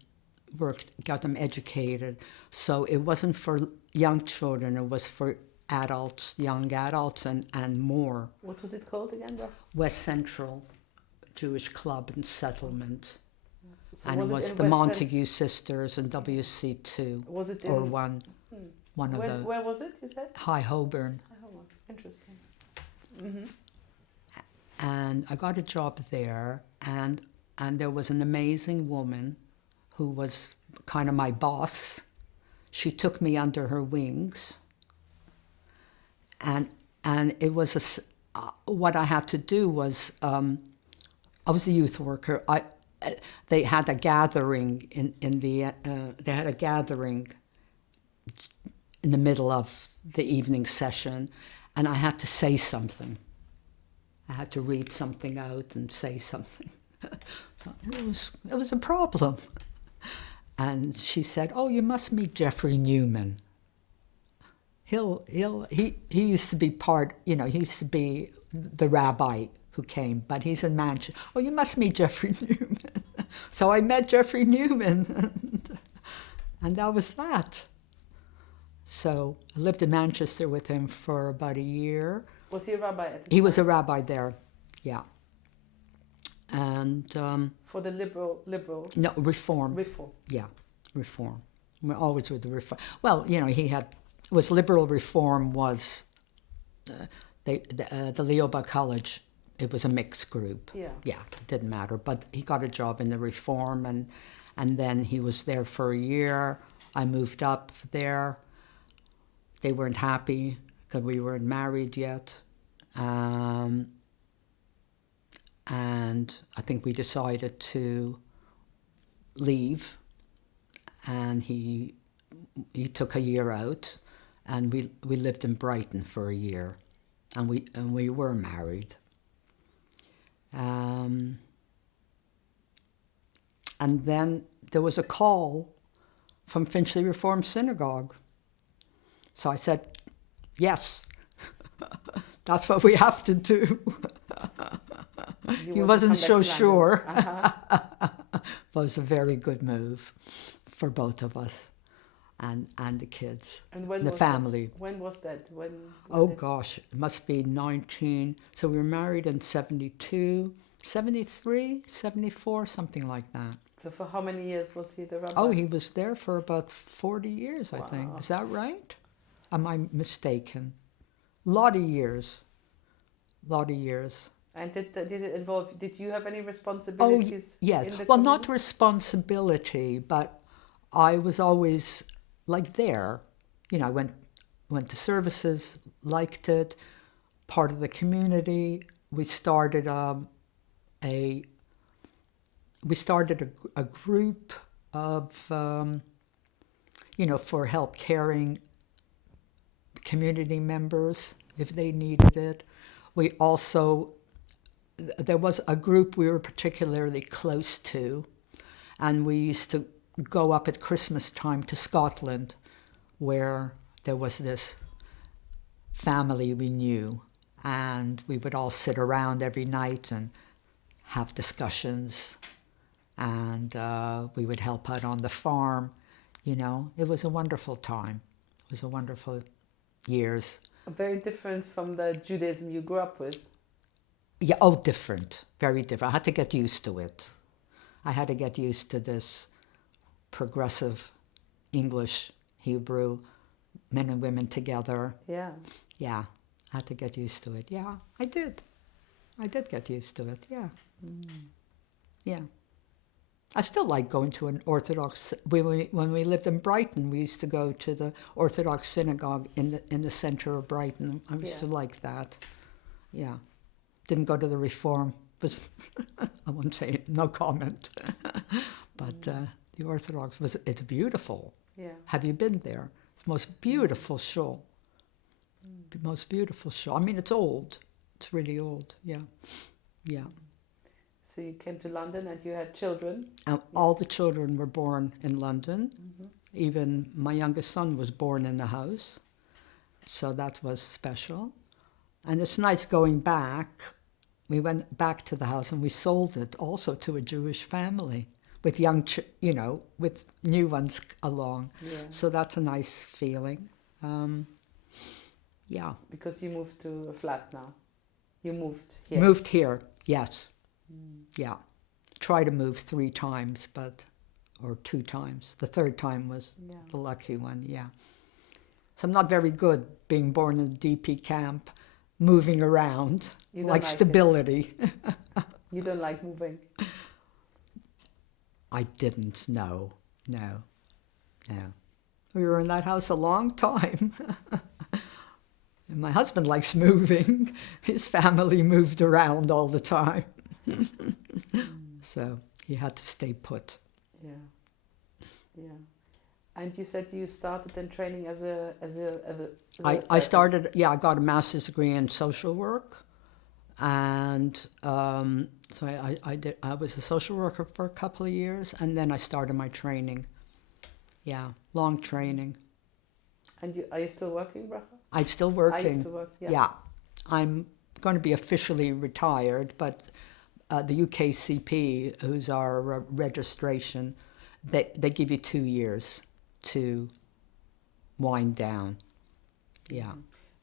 educated. So it wasn't for young children, it was for adults, young adults, and more. What was it called again, Bro? West Central Jewish Club and Settlement. So and it was in the West Montague sisters and WC2, Was it in... or one of the... Where was it, you said? High Holborn. High Holborn. Interesting. Mm-hmm. And I got a job there, and there was an amazing woman who was kind of my boss. She took me under her wings, and it was what I had to do was, I was a youth worker. They had a gathering they had a gathering in the middle of the evening session, and I had to say something. I had to read something out and say something. So it was a problem. And she said, "Oh, you must meet Jeffrey Newman. He used to be he used to be the rabbi who came, but he's in Manchester. Oh, you must meet Jeffrey Newman." So I met Jeffrey Newman, and that was that. So I lived in Manchester with him for about a year. Was he a rabbi at the time? He was a rabbi there, yeah. And for the liberal. No, Reform. Reform. Yeah, Reform. We're always with the Reform. Well, liberal Reform was the Leoba College. It was a mixed group. Yeah. Yeah, it didn't matter. But he got a job in the Reform, and then he was there for a year. I moved up there. They weren't happy because we weren't married yet. And I think we decided to leave, and he took a year out, and we lived in Brighton for a year, and we were married. And then there was a call from Finchley Reformed Synagogue. So I said, yes, that's what we have to do. He wasn't so sure. But it was a very good move for both of us and the kids, and when the family. That? When was that? Gosh, it must be 19. So we were married in 72, 73, 74, something like that. So for how many years was he the rabbi? Oh, he was there for about 40 years, I think. Is that right? Am I mistaken? A lot of years. And did it involve, did you have any responsibilities? Oh, yes. In the well, community? not responsibility, but I was always there. I went to services, liked it, part of the community. We started a group of, for help caring community members if they needed it. We also, there was a group we were particularly close to, and we used to go up at Christmas time to Scotland, where there was this family we knew, and we would all sit around every night and have discussions, and we would help out on the farm. It was a wonderful time. It was a wonderful years. Very different from the Judaism you grew up with. Yeah, different, very different. I had to get used to it. I had to get used to this progressive English, Hebrew, men and women together. Yeah. Yeah, I had to get used to it. Yeah, I did. I did get used to it, yeah. Yeah. I still like going to an Orthodox. When we lived in Brighton, we used to go to the Orthodox synagogue in the center of Brighton. I used to like that. Yeah, didn't go to the Reform. I won't say it, no comment. But the Orthodox it's beautiful. Yeah. Have you been there? It's the most beautiful shul. The most beautiful shul. I mean, it's old. It's really old. Yeah, yeah. So you came to London and you had children? All the children were born in London. Mm-hmm. Even my youngest son was born in the house. So that was special. And it's nice going back. We went back to the house and we sold it also to a Jewish family with with new ones along. Yeah. So that's a nice feeling. Yeah. Because you moved to a flat now. You moved here. Moved here, yes. Yeah. try to move 3 times, or 2 times. The 3rd time was the lucky one, yeah. So I'm not very good being born in a DP camp, moving around, like stability. You don't like moving? I didn't, no. We were in that house a long time. And my husband likes moving. His family moved around all the time. So he had to stay put. Yeah. And you said you started then training as a I started, I got a master's degree in social work. And so I was a social worker for a couple of years, and then I started my training. Yeah, long training. And are you still working, Bracha? I'm still working. I used to work, Yeah. I'm going to be officially retired, but the UKCP, who's our registration, they give you 2 years to wind down. Yeah.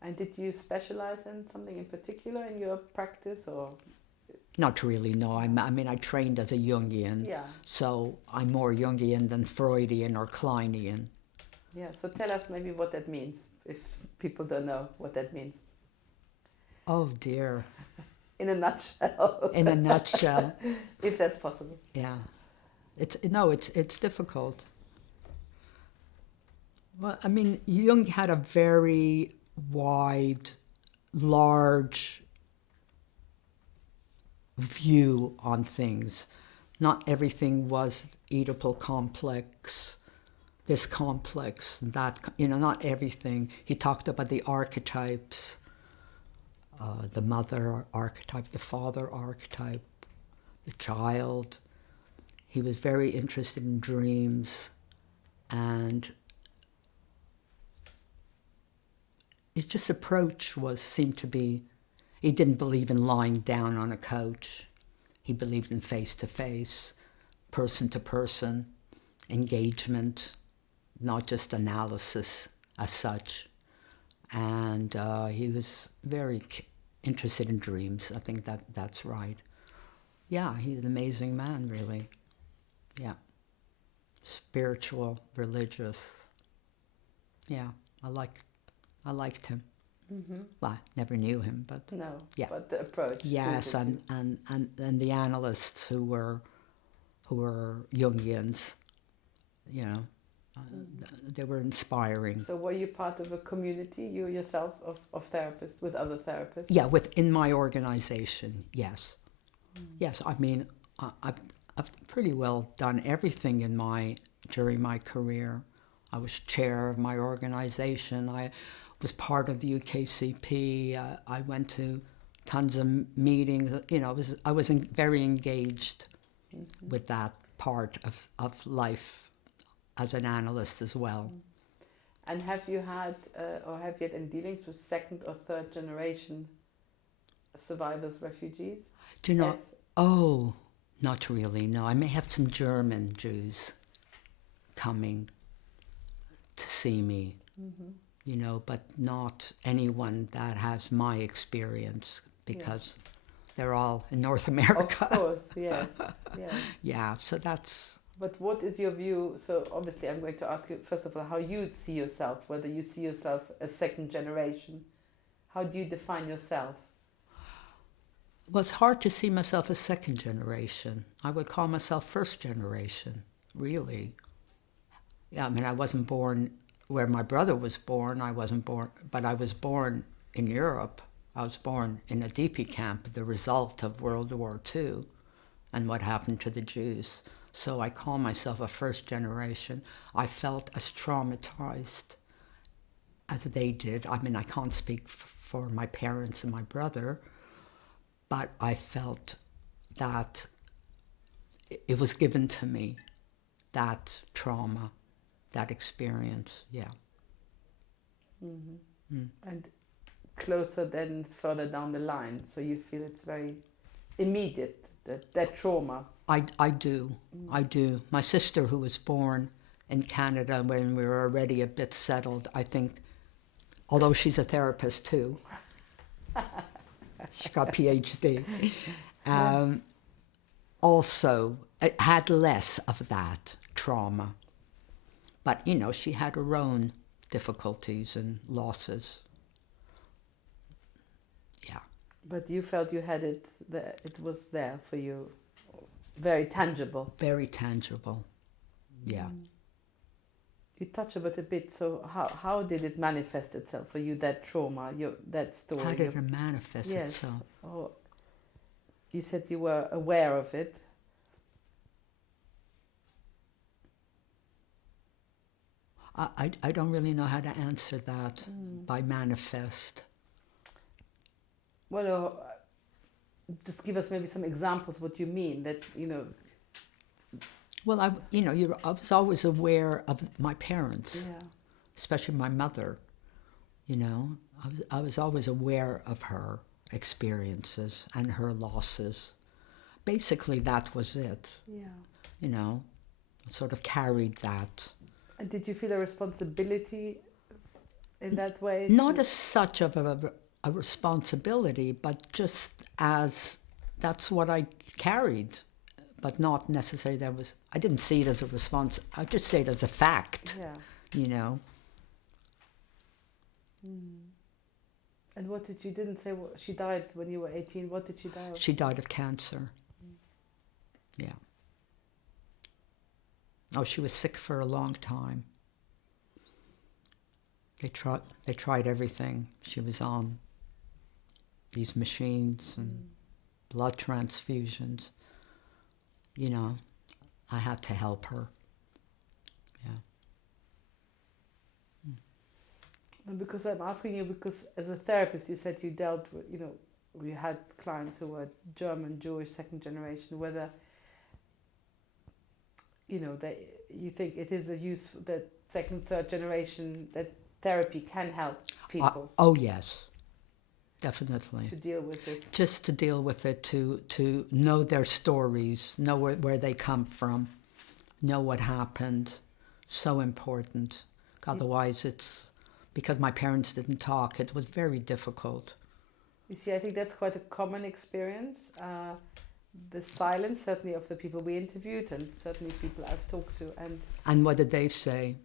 And did you specialize in something in particular in your practice, or? Not really, no. I mean, I trained as a Jungian, so I'm more Jungian than Freudian or Kleinian. Yeah, so tell us maybe what that means, if people don't know what that means. Oh, dear. In a nutshell. In a nutshell. If that's possible. Yeah. It's difficult. Well, I mean, Jung had a very wide, large view on things. Not everything was Oedipal complex, this complex, that, not everything. He talked about the archetypes, the mother archetype, the father archetype, the child. He was very interested in dreams, and his just approach seemed to be, he didn't believe in lying down on a couch. He believed in face-to-face, person-to-person, engagement, not just analysis as such. And he was very interested in dreams. I think that's right. Yeah, he's an amazing man, really. Yeah. Spiritual, religious. Yeah, I liked him. Mm-hmm. Well, I never knew him, but but the approach. Yes, and the analysts who were Jungians, they were inspiring. So were you part of a community, you yourself, of therapists, with other therapists? Yeah, within my organization, yes. Yes, I mean, I've pretty well done everything during my career. I was chair of my organization. I was part of the UKCP. I went to tons of meetings. I was very engaged with that part of life as an analyst as well. And have you had any dealings with 2nd or 3rd generation survivors, refugees? Do you know? Oh, not really. No, I may have some German Jews coming to see me. Mm-hmm. But not anyone that has my experience, because they're all in North America. Of course, yes. Yeah, so that's... But what is your view? So obviously I'm going to ask you, first of all, how you see yourself, whether you see yourself as 2nd generation. How do you define yourself? Well, it's hard to see myself as 2nd generation. I would call myself 1st generation, really. Yeah, I mean, I wasn't born where my brother was born. But I was born in Europe. I was born in a DP camp, the result of World War II and what happened to the Jews. So I call myself a 1st generation. I felt as traumatized as they did. I mean, I can't speak for my parents and my brother, but I felt that it was given to me, that trauma, that experience, yeah. Mm-hmm. And closer than further down the line, so you feel it's very immediate, that trauma. I do. My sister, who was born in Canada when we were already a bit settled, I think, although she's a therapist too, she got a PhD, also had less of that trauma. But, you know, she had her own difficulties and losses. Yeah. But you felt you had it, that it was there for you, very tangible. Very tangible. Yeah. You touch about it a bit. So how did it manifest itself for you? That trauma, that story. How did it manifest itself? Oh, you said you were aware of it. I don't really know how to answer that by manifest. Well, just give us maybe some examples what you mean. That, you know. Well, I was always aware of my parents, especially my mother. You know, I was always aware of her experiences and her losses. Basically, that was it. Yeah. You know, sort of carried that. And did you feel a responsibility in that way? Not as such of a responsibility, but just as that's what I carried. But not necessarily I didn't see it as a response. I just say it as a fact, you know. And what did you didn't say? She died when you were 18. What did she die of? She died of cancer. Yeah. Oh, she was sick for a long time. They tried everything. She was on these machines and blood transfusions. You know, I had to help her. Yeah. And because I'm asking you, because as a therapist, you said you dealt with, you know, you had clients who were German, Jewish, second generation, whether, you know, you think it is a use that second, third generation, that therapy can help people. Oh, yes. Definitely. To deal with this. Just to deal with it, to know their stories, know where they come from, know what happened. So important. Otherwise, it's, because my parents didn't talk, it was very difficult. You see, I think that's quite a common experience. The silence, certainly of the people we interviewed, and certainly people I've talked to. And what did they say?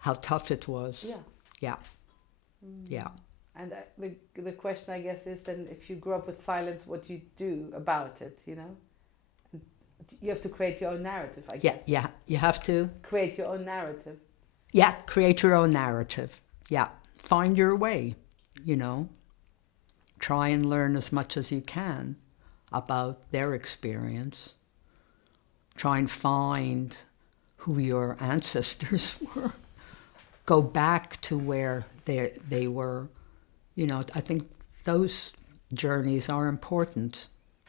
How tough it was. Yeah. Yeah. Yeah. And the question, I guess, is then if you grow up with silence, what do you do about it, you know? And you have to create your own narrative, I guess. Yeah, you have to. Create your own narrative. Yeah, create your own narrative. Yeah, find your way, you know. Try and learn as much as you can about their experience. Try and find who your ancestors were. Go back to where they were. You know, I think those journeys are important.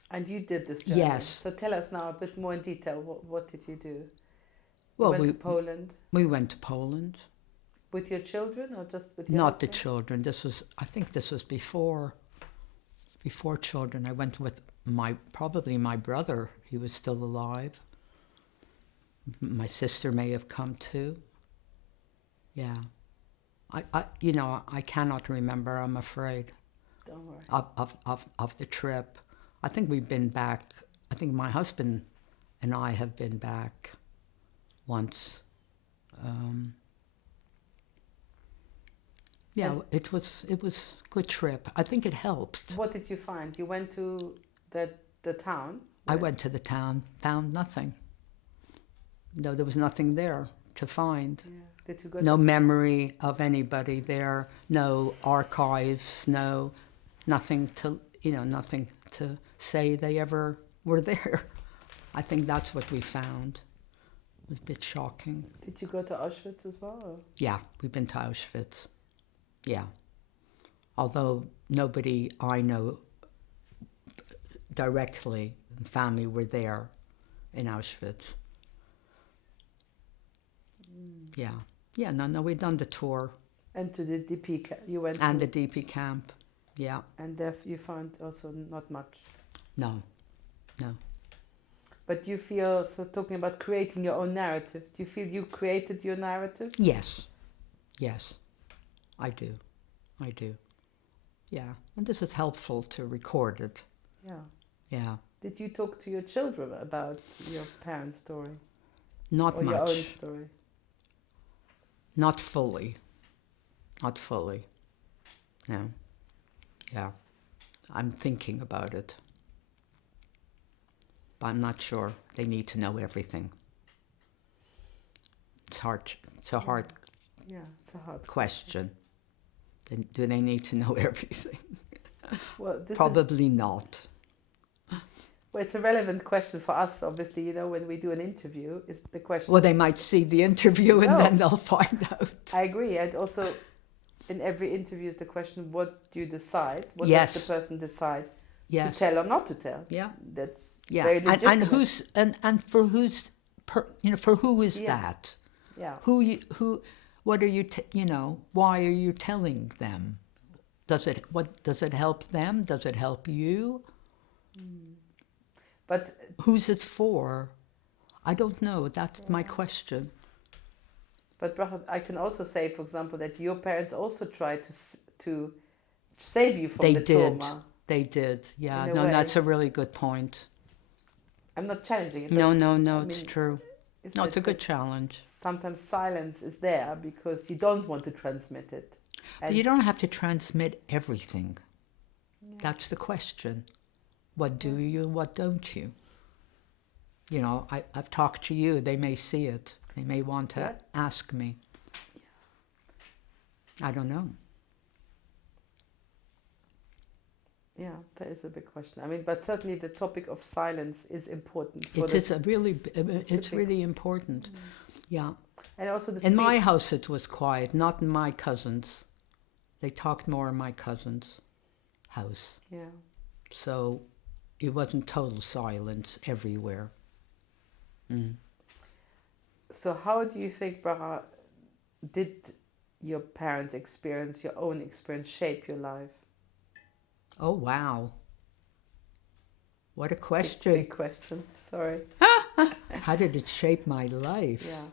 And you did this journey. Yes. So tell us now a bit more in detail. What did you do? Well, we went to Poland. We went to Poland. With your children or just with your Not husband? the children. I think this was before children. I went with probably my brother. He was still alive. My sister may have come too. Yeah. I cannot remember, I'm afraid. Don't worry. Of the trip. I think we've been back. I think my husband and I have been back once. It was a good trip. I think it helped. What did you find? You went to the town? I went to the town, found nothing. No, there was nothing there to find. Yeah. Did you go no memory of anybody there, no archives, nothing to say they ever were there. I think that's what we found. It was a bit shocking. Did you go to Auschwitz as well? Or? Yeah, we've been to Auschwitz. Yeah. Although nobody I know directly, family were there in Auschwitz. Yeah. Yeah, no, we've done the tour. And to the DP you went and the DP camp, yeah. And there you found also not much? No. But do you feel, so talking about creating your own narrative, do you feel you created your narrative? Yes, I do. Yeah, and this is helpful to record it. Yeah. Yeah, Did you talk to your children about your parents' story? Not or much. Your own story? Not fully. Not fully. No. Yeah. I'm thinking about it. But I'm not sure. They need to know everything. It's hard. It's a hard it's a hard question. Do they need to know everything? Well, Probably not. Well, it's a relevant question for us, obviously, when we do an interview, is the question... Well, they might see the interview and then they'll find out. I agree. And also, in every interview is the question, what do you decide? What Yes. does the person decide Yes. to tell or not to tell? Yeah. That's Yeah. very legitimate. And for who's, for who is that? Yeah. What are you, why are you telling them? Does it help them? Does it help you? But who's it for? I don't know. That's my question. But Bracha, I can also say, for example, that your parents also tried to save you from the trauma. They did. Yeah. No, way. That's a really good point. I'm not challenging it. No, it's true. No, it's a good challenge. Sometimes silence is there because you don't want to transmit it. But you don't have to transmit everything. Yeah. That's the question. What do you, what don't you? I've talked to you. They may see it. They may want to ask me. Yeah. I don't know. Yeah, that is a big question. But certainly the topic of silence is important. It's really important. Yeah. And also in my house it was quiet, not in my cousins'. They talked more in my cousin's house. Yeah. So it wasn't total silence everywhere. Mm. So how do you think, Bracha, did your parents' experience, your own experience, shape your life? Oh, wow. What a question. Big question, sorry. How did it shape my life? Yeah.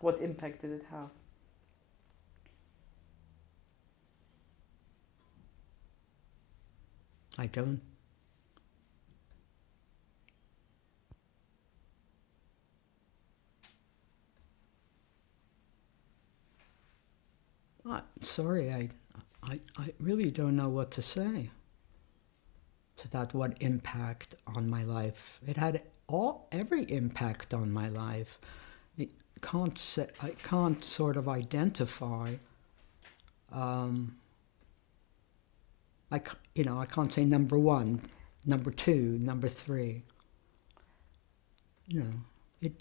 What impact did it have? I don't. Sorry, I really don't know what to say to that. What impact on my life? It had every impact on my life. I can't sort of identify. I can't say number one, number two, number three. It.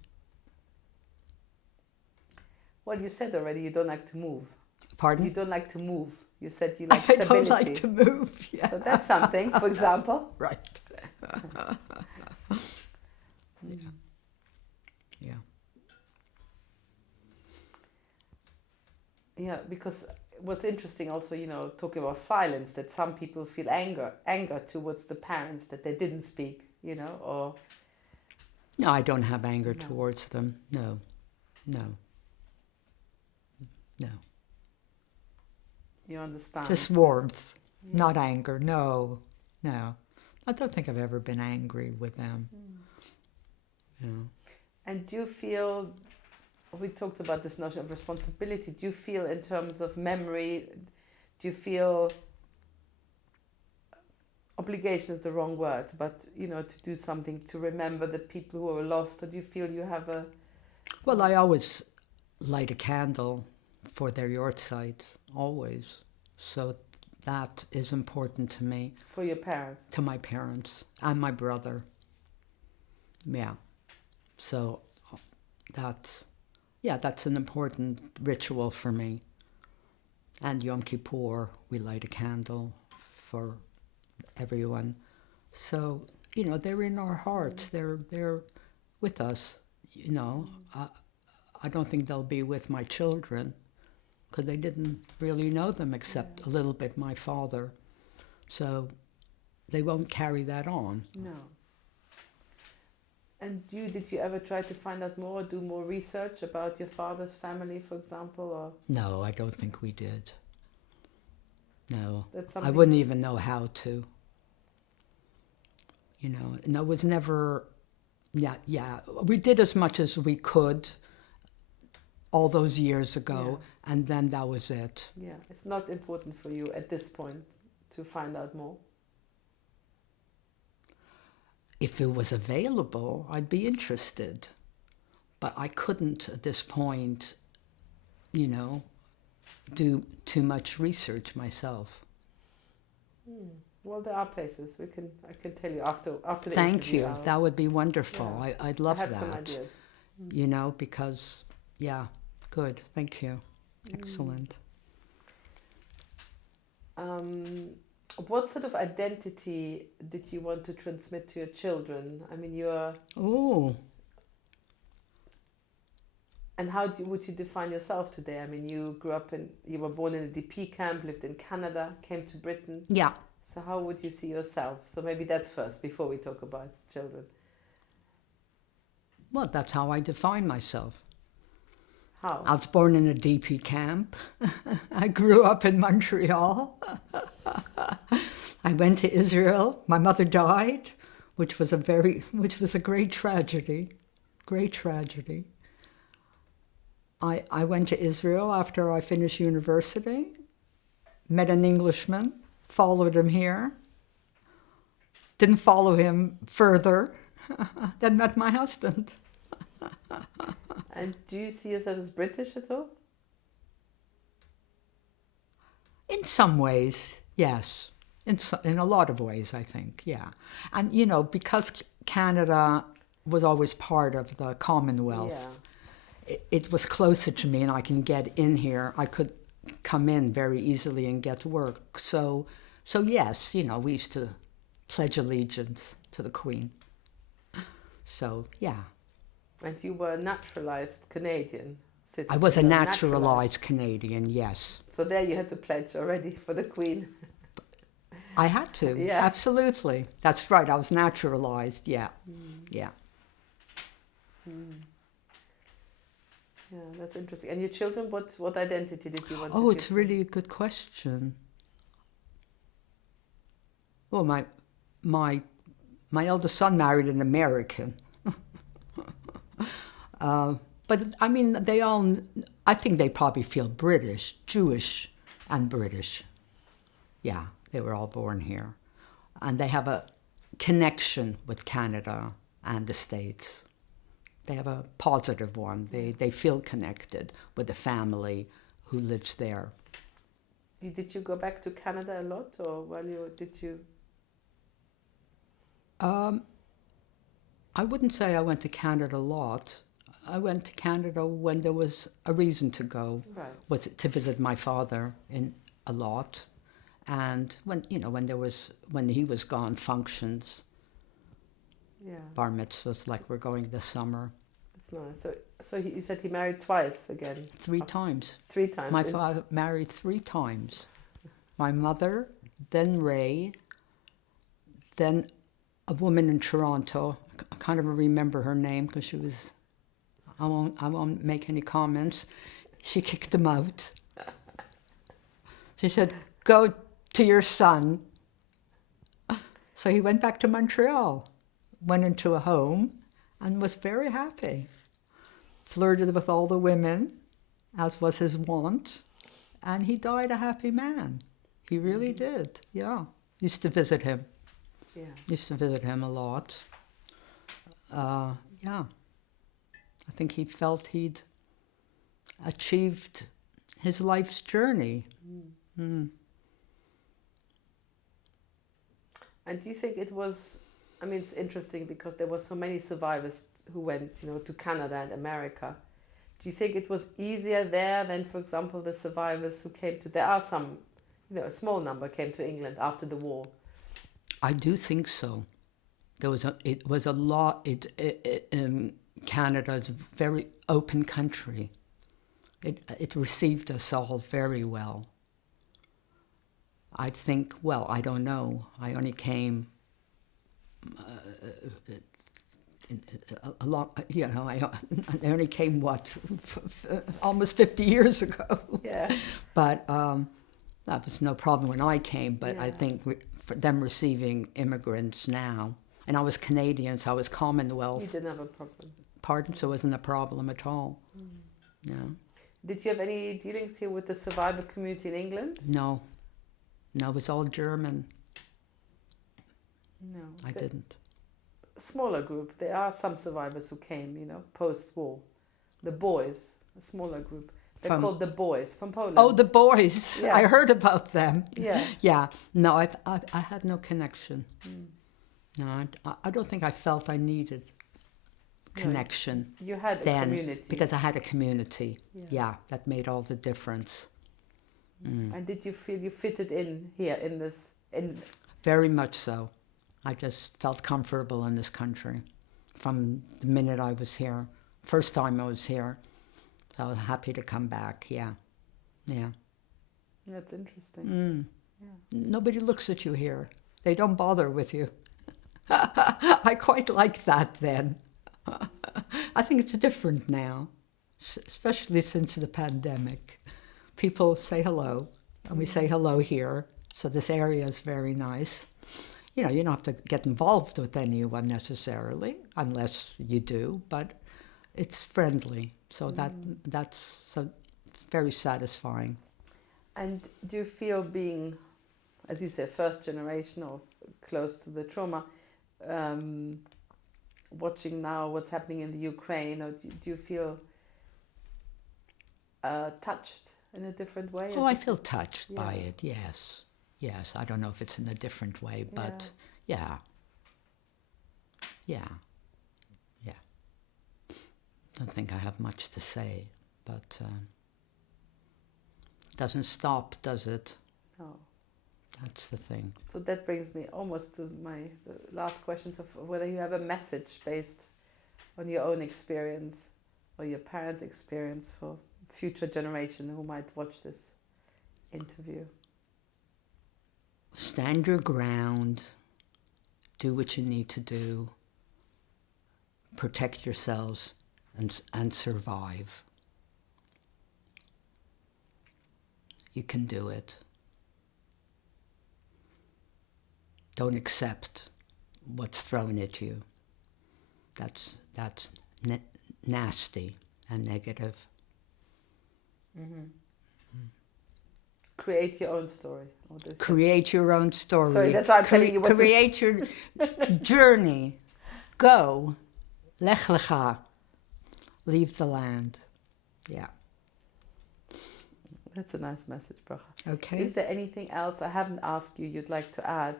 Well, you said already you don't like to move. Pardon? You don't like to move. You said you like stability. I don't like to move, yeah. So that's something, for example. Right. Yeah. Yeah. Yeah, because what's interesting also, talking about silence, that some people feel anger towards the parents that they didn't speak, or... No, I don't have anger towards them. No. You understand? Just warmth, not anger. No. I don't think I've ever been angry with them. And do you feel, we talked about this notion of responsibility, do you feel in terms of memory, do you feel, obligation is the wrong word, but, to do something to remember the people who are lost, or do you feel you have a... Well, I always light a candle for their yahrzeit, always. So that is important to me. For your parents? To my parents and my brother. Yeah. So that's an important ritual for me. And Yom Kippur, we light a candle for everyone. So, they're in our hearts. They're with us, I don't think they'll be with my children because they didn't really know them except a little bit my father. So they won't carry that on. No. And did you ever try to find out more, do more research about your father's family, for example? Or? No, I don't think we did. No. That's I wouldn't even know how to. you know. And it was never, yeah. We did as much as we could all those years ago, and then that was it. Yeah, it's not important for you at this point to find out more. If it was available, I'd be interested. But I couldn't at this point, you know, do too much research myself. Well, there are places I can tell you after the Thank interview. you. That would be wonderful. Yeah. I'd love I have that. some ideas. You know, because, yeah, good. Thank you. Excellent. What sort of identity did you want to transmit to your children? I mean, Oh, and would you define yourself today? I mean, you were born in a DP camp, lived in Canada, came to Britain. yeah. So how would you see yourself? So maybe that's first before we talk about children. Well, that's how I define myself. How? I was born in a DP camp. I grew up in Montreal. I went to Israel. My mother died, which was a great tragedy. Great tragedy. I went to Israel after I finished university, met an Englishman, followed him here, didn't follow him further, then met my husband. And do you see yourself as British at all? In some ways, yes. In a lot of ways, I think, yeah. And, you know, because Canada was always part of the Commonwealth, it was closer to me and I can get in here. I could come in very easily and get work. So yes, you know, we used to pledge allegiance to the Queen. So, yeah. And you were a naturalized Canadian citizen. I was a naturalized Canadian, yes. So there you had to pledge already for the Queen. I had to, absolutely. That's right, I was naturalized, yeah. Yeah. Yeah, that's interesting. And your children, what identity did you want to Oh, give it's them? really a good question. Well, my eldest son married an American. But, I mean, I think they probably feel British, Jewish and British. Yeah, they were all born here. And they have a connection with Canada and the States. They have a positive one. They feel connected with the family who lives there. Did you go back to Canada a lot, or did you? I wouldn't say I went to Canada a lot. I went to Canada when there was a reason to go. Right. Was to visit my father a lot, and when he was gone, functions. Yeah. Bar mitzvahs like we're going this summer. That's nice. So you said he married twice again? 3 times. 3 times. My father married 3 times. My mother, then Ray, then a woman in Toronto. I can't even remember her name because she was. I won't make any comments. She kicked him out. She said, "Go to your son." So he went back to Montreal, went into a home, and was very happy. Flirted with all the women, as was his wont, and he died a happy man. He really did, yeah. Used to visit him. Yeah. Used to visit him a lot. Yeah. I think he felt he'd achieved his life's journey. Mm. And do you think it was, I mean, it's interesting because there were so many survivors who went, to Canada and America. Do you think it was easier there than, for example, the survivors who there are some, a small number came to England after the war? I do think so. It was a lot. Canada is a very open country. It received us all very well. I think, well, I don't know. I only came a lot, I only came, almost 50 years ago. Yeah. But that was no problem when I came, but Yeah. I think for them receiving immigrants now, And I was Canadian, so I was You Commonwealth. didn't have a problem. Pardon? So it wasn't a problem at all. No. Did you have any dealings here with the survivor community in England? No. No, it was all German. No. I didn't. Smaller group. There are some survivors who came, you know, post-war. The boys, a smaller group. They're called the boys from Poland. Oh, the boys. Yeah. I heard about them. Yeah. Yeah. No, I had no connection. No, I don't think I felt I needed connection. You had a then, community. because I had a community. Yeah, that made all the difference. And did you feel you fitted in here in this? Very much so. I just felt comfortable in this country from the minute I was here. First time I was here. So I was happy to come back. Yeah. Yeah. That's interesting. Nobody looks at you here. They don't bother with you. I quite like that then. I think it's different now, especially since the pandemic. People say hello, and we say hello here. So this area is very nice. You know, you don't have to get involved with anyone necessarily, unless you do, but it's friendly. So that's so very satisfying. And do you feel being, as you say, first generation or close to the trauma, watching now what's happening in the Ukraine, or do you feel touched in a different way? Oh, I feel touched by it, yes. Yes, I don't know if it's in a different way, but yeah. Yeah. Yeah. Don't think I have much to say, but doesn't stop, does it? No. That's the thing. So that brings me almost to my last questions of whether you have a message based on your own experience or your parents' experience for future generation who might watch this interview. Stand your ground, do what you need to do, protect yourselves and survive. You can do it. Don't accept what's thrown at you. That's nasty and negative. Create your own story. Create your own story. Sorry, that's why I'm telling you what create your journey. Go. Lech lecha. Leave the land. Yeah. That's a nice message, Bracha. Okay. Is there anything else I haven't asked you you'd like to add,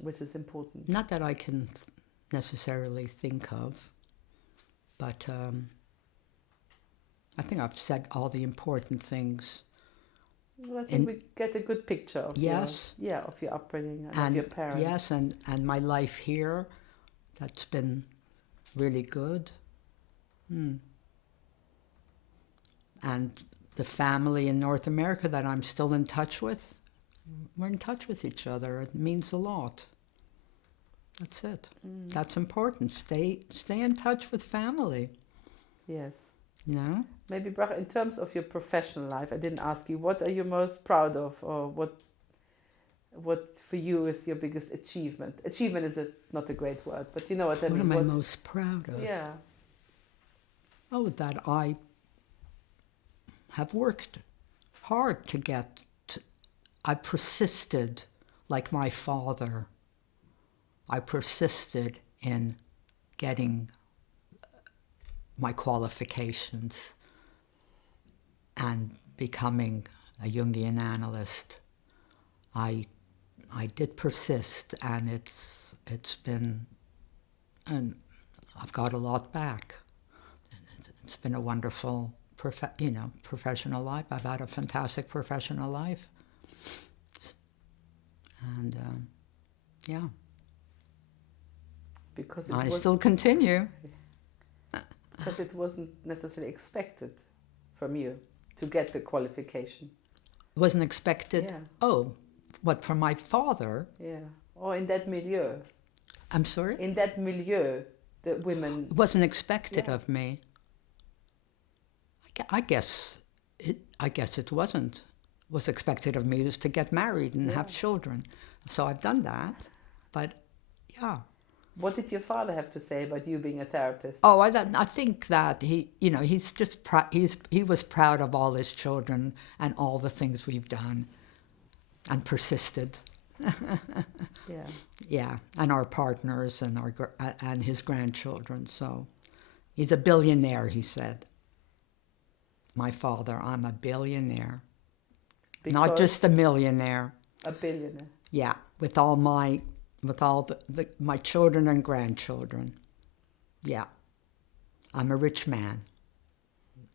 which is important? Not that I can necessarily think of, but I think I've said all the important things. Well, I think we get a good picture of yes, of your upbringing and of your parents. Yes, and my life here, that's been really good. And the family in North America that I'm still in touch with, we're in touch with each other. It means a lot. That's it. That's important. Stay in touch with family. Yes. You know? Maybe, Bracha, in terms of your professional life, I didn't ask you, what are you most proud of, or what for you is your biggest achievement? Achievement is not a great word, but you know what I mean. What am I most proud of? Yeah. Oh, that I have worked hard to get to, I persisted like my father. I persisted in getting my qualifications and becoming a Jungian analyst. I did persist, and it's been, and I've got a lot back. It's been a wonderful professional life. I've had a fantastic professional life. And yeah. Because I still continue. Because it wasn't necessarily expected from you to get the qualification. Wasn't expected? Yeah. Oh, what, from my father? Yeah. Or in that milieu. I'm sorry? In that milieu, the women... It wasn't expected of me. I guess it wasn't. Was expected of me was to get married and have children. So I've done that, but yeah. What did your father have to say about you being a therapist? Oh, I think that he's just he was proud of all his children and all the things we've done, and persisted. Yeah. Yeah, and our partners and and his grandchildren. So he's a billionaire, he said. My father, I'm a billionaire, not Because just a millionaire. a billionaire. Yeah, with all my my children and grandchildren. Yeah, I'm a rich man.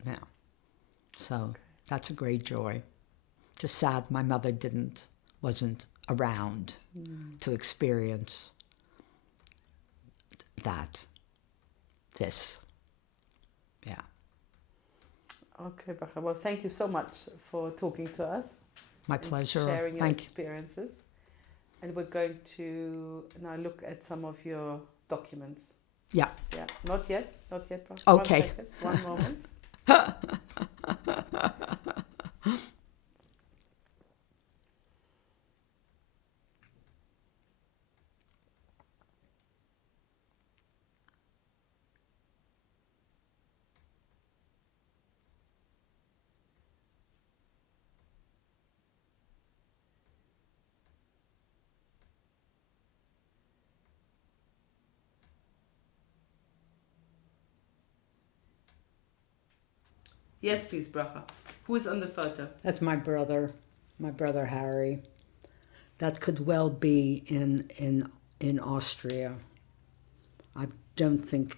Yeah, so that's a great joy. Just sad my mother wasn't around to experience this. Yeah. Okay, Bracha. Well, thank you so much for talking to us. My pleasure. Sharing your Thank you. experiences. And we're going to now look at some of your documents. Yeah. Yeah, not yet, Bracha. Okay. 1 second, 1 moment. Yes, please, Bracha. Who is on the photo? That's my brother Harry. That could well be in Austria. I don't think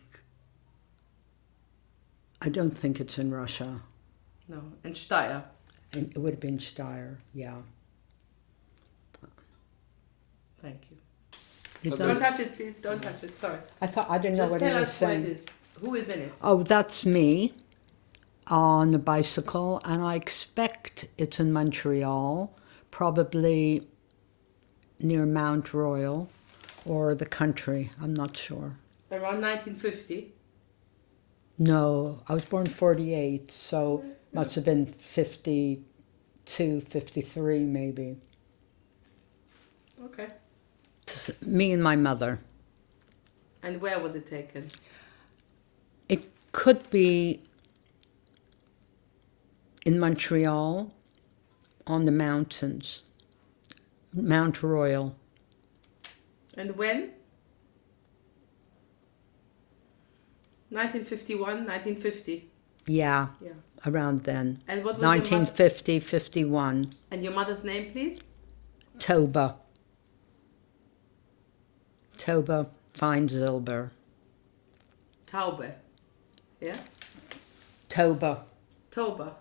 it's in Russia. No, in Steyr. And it would have been Steyr, yeah. Thank you. You Don't touch it, please. Don't touch it. Sorry. I didn't know Just what he tell was us what saying. it is. Who is in it? Oh, that's me on the bicycle, and I expect it's in Montreal, probably near Mount Royal or the country. I'm not sure. Around 1950. No, I was born 48, so must have been 52, 53 maybe. Okay. It's me and my mother. And where was it taken? It could be in Montreal on the mountains, Mount Royal. And when? 1951, 1950. Yeah, Yeah. around then. And what was 1950, 51. And your mother's name, please? Toba Feinzilber. Taube. Yeah? Toba, Toba.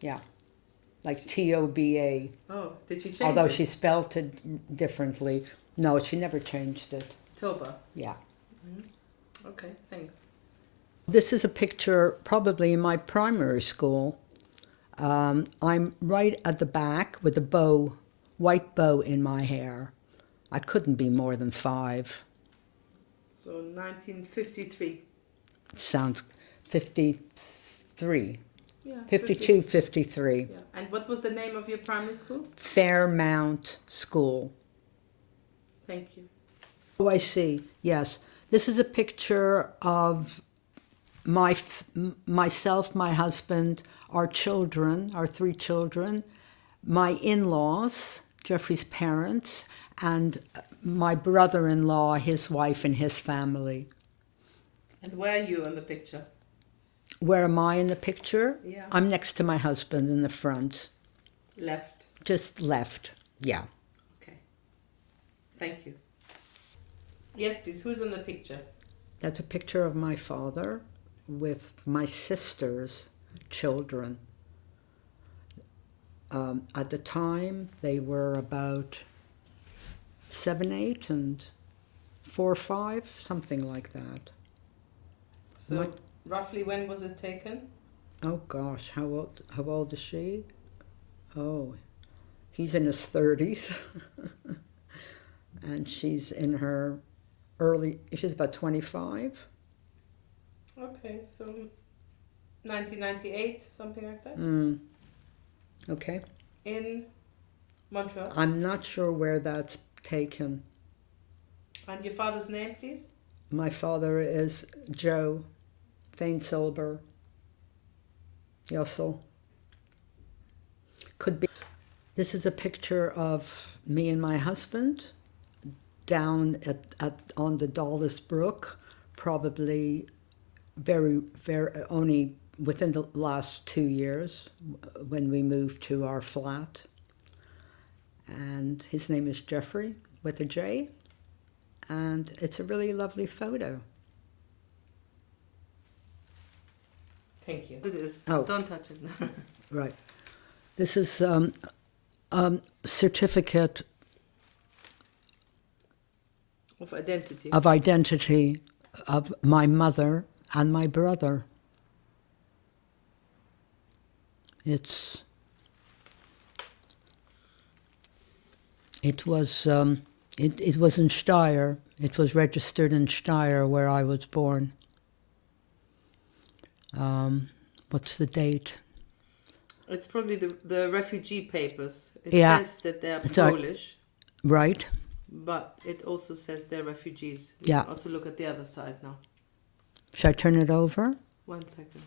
yeah, like Toba. Oh, did she change Although it? she spelt it differently. No, she never changed it. Toba. Yeah. Okay, thanks. This is a picture probably in my primary school. I'm right at the back with a bow, white bow in my hair. I couldn't be more than 5. So 1953. Sounds 53. Yeah. 52, 53. Yeah. And what was the name of your primary school? Fairmount School. Thank you. Oh, I see. Yes. This is a picture of myself, my husband, our children, our 3 children, my in-laws, Jeffrey's parents, and my brother-in-law, his wife, and his family. And where are you on the picture? Where am I in the picture? Yeah. I'm next to my husband in the front. Left. Just left. Yeah. Okay. Thank you. Yes, please. Who's on the picture? That's a picture of my father with my sister's children. At the time, they were about 7, 8, and 4, 5, something like that. So roughly when was it taken? Oh gosh, how old is she? Oh, he's in his 30s, and she's in her she's about 25. Okay, so 1998, something like that? Okay. In Montreal? I'm not sure where that's taken. And your father's name, please? My father is Joe Fainsilber Yossel. Could be. This is a picture of me and my husband down on the Dulles Brook, probably very only within the last 2 years when we moved to our flat. And his name is Jeffrey with a J, and it's a really lovely photo. Thank you. It is. Oh. Don't touch it. Right. This is certificate Of identity. of identity of my mother and my brother. It was in Steyr. It was registered in Steyr where I was born. What's the date? It's probably the refugee papers. It Yeah. says that they're So- Polish, Right? but it also says they're refugees. We Yeah. can also look at the other side now. Should I turn it over? 1 second.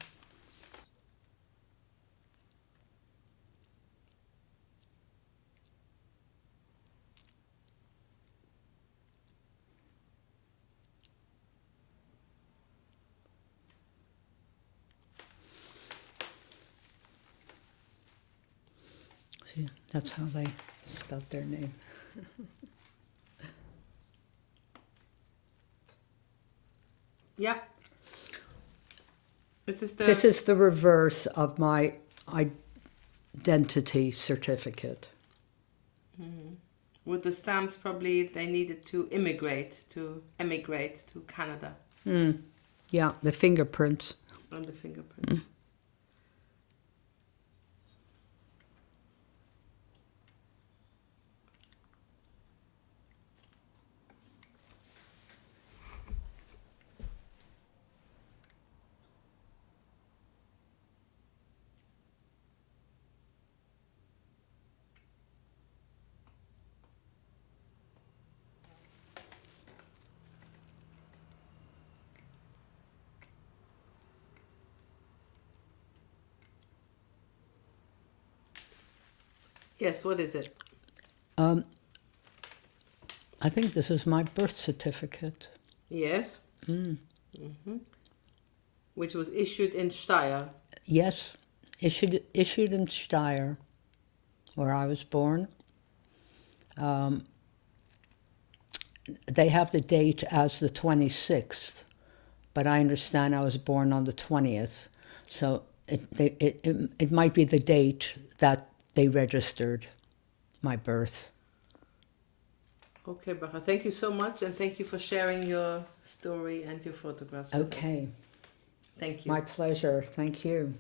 See, that's how they spelled their name. Yeah. This is the reverse of my identity certificate. with the stamps. Probably they needed to emigrate to Canada. Yeah, the fingerprints. And the fingerprint. Yes, what is it? I think this is my birth certificate. Yes. Which was issued in Steyr. Yes, issued in Steyr, where I was born. They have the date as the 26th, but I understand I was born on the 20th, so it might be the date that they registered my birth. Okay, Bracha, thank you so much, and thank you for sharing your story and your photographs with us. Okay, Thank you. my pleasure. Thank you.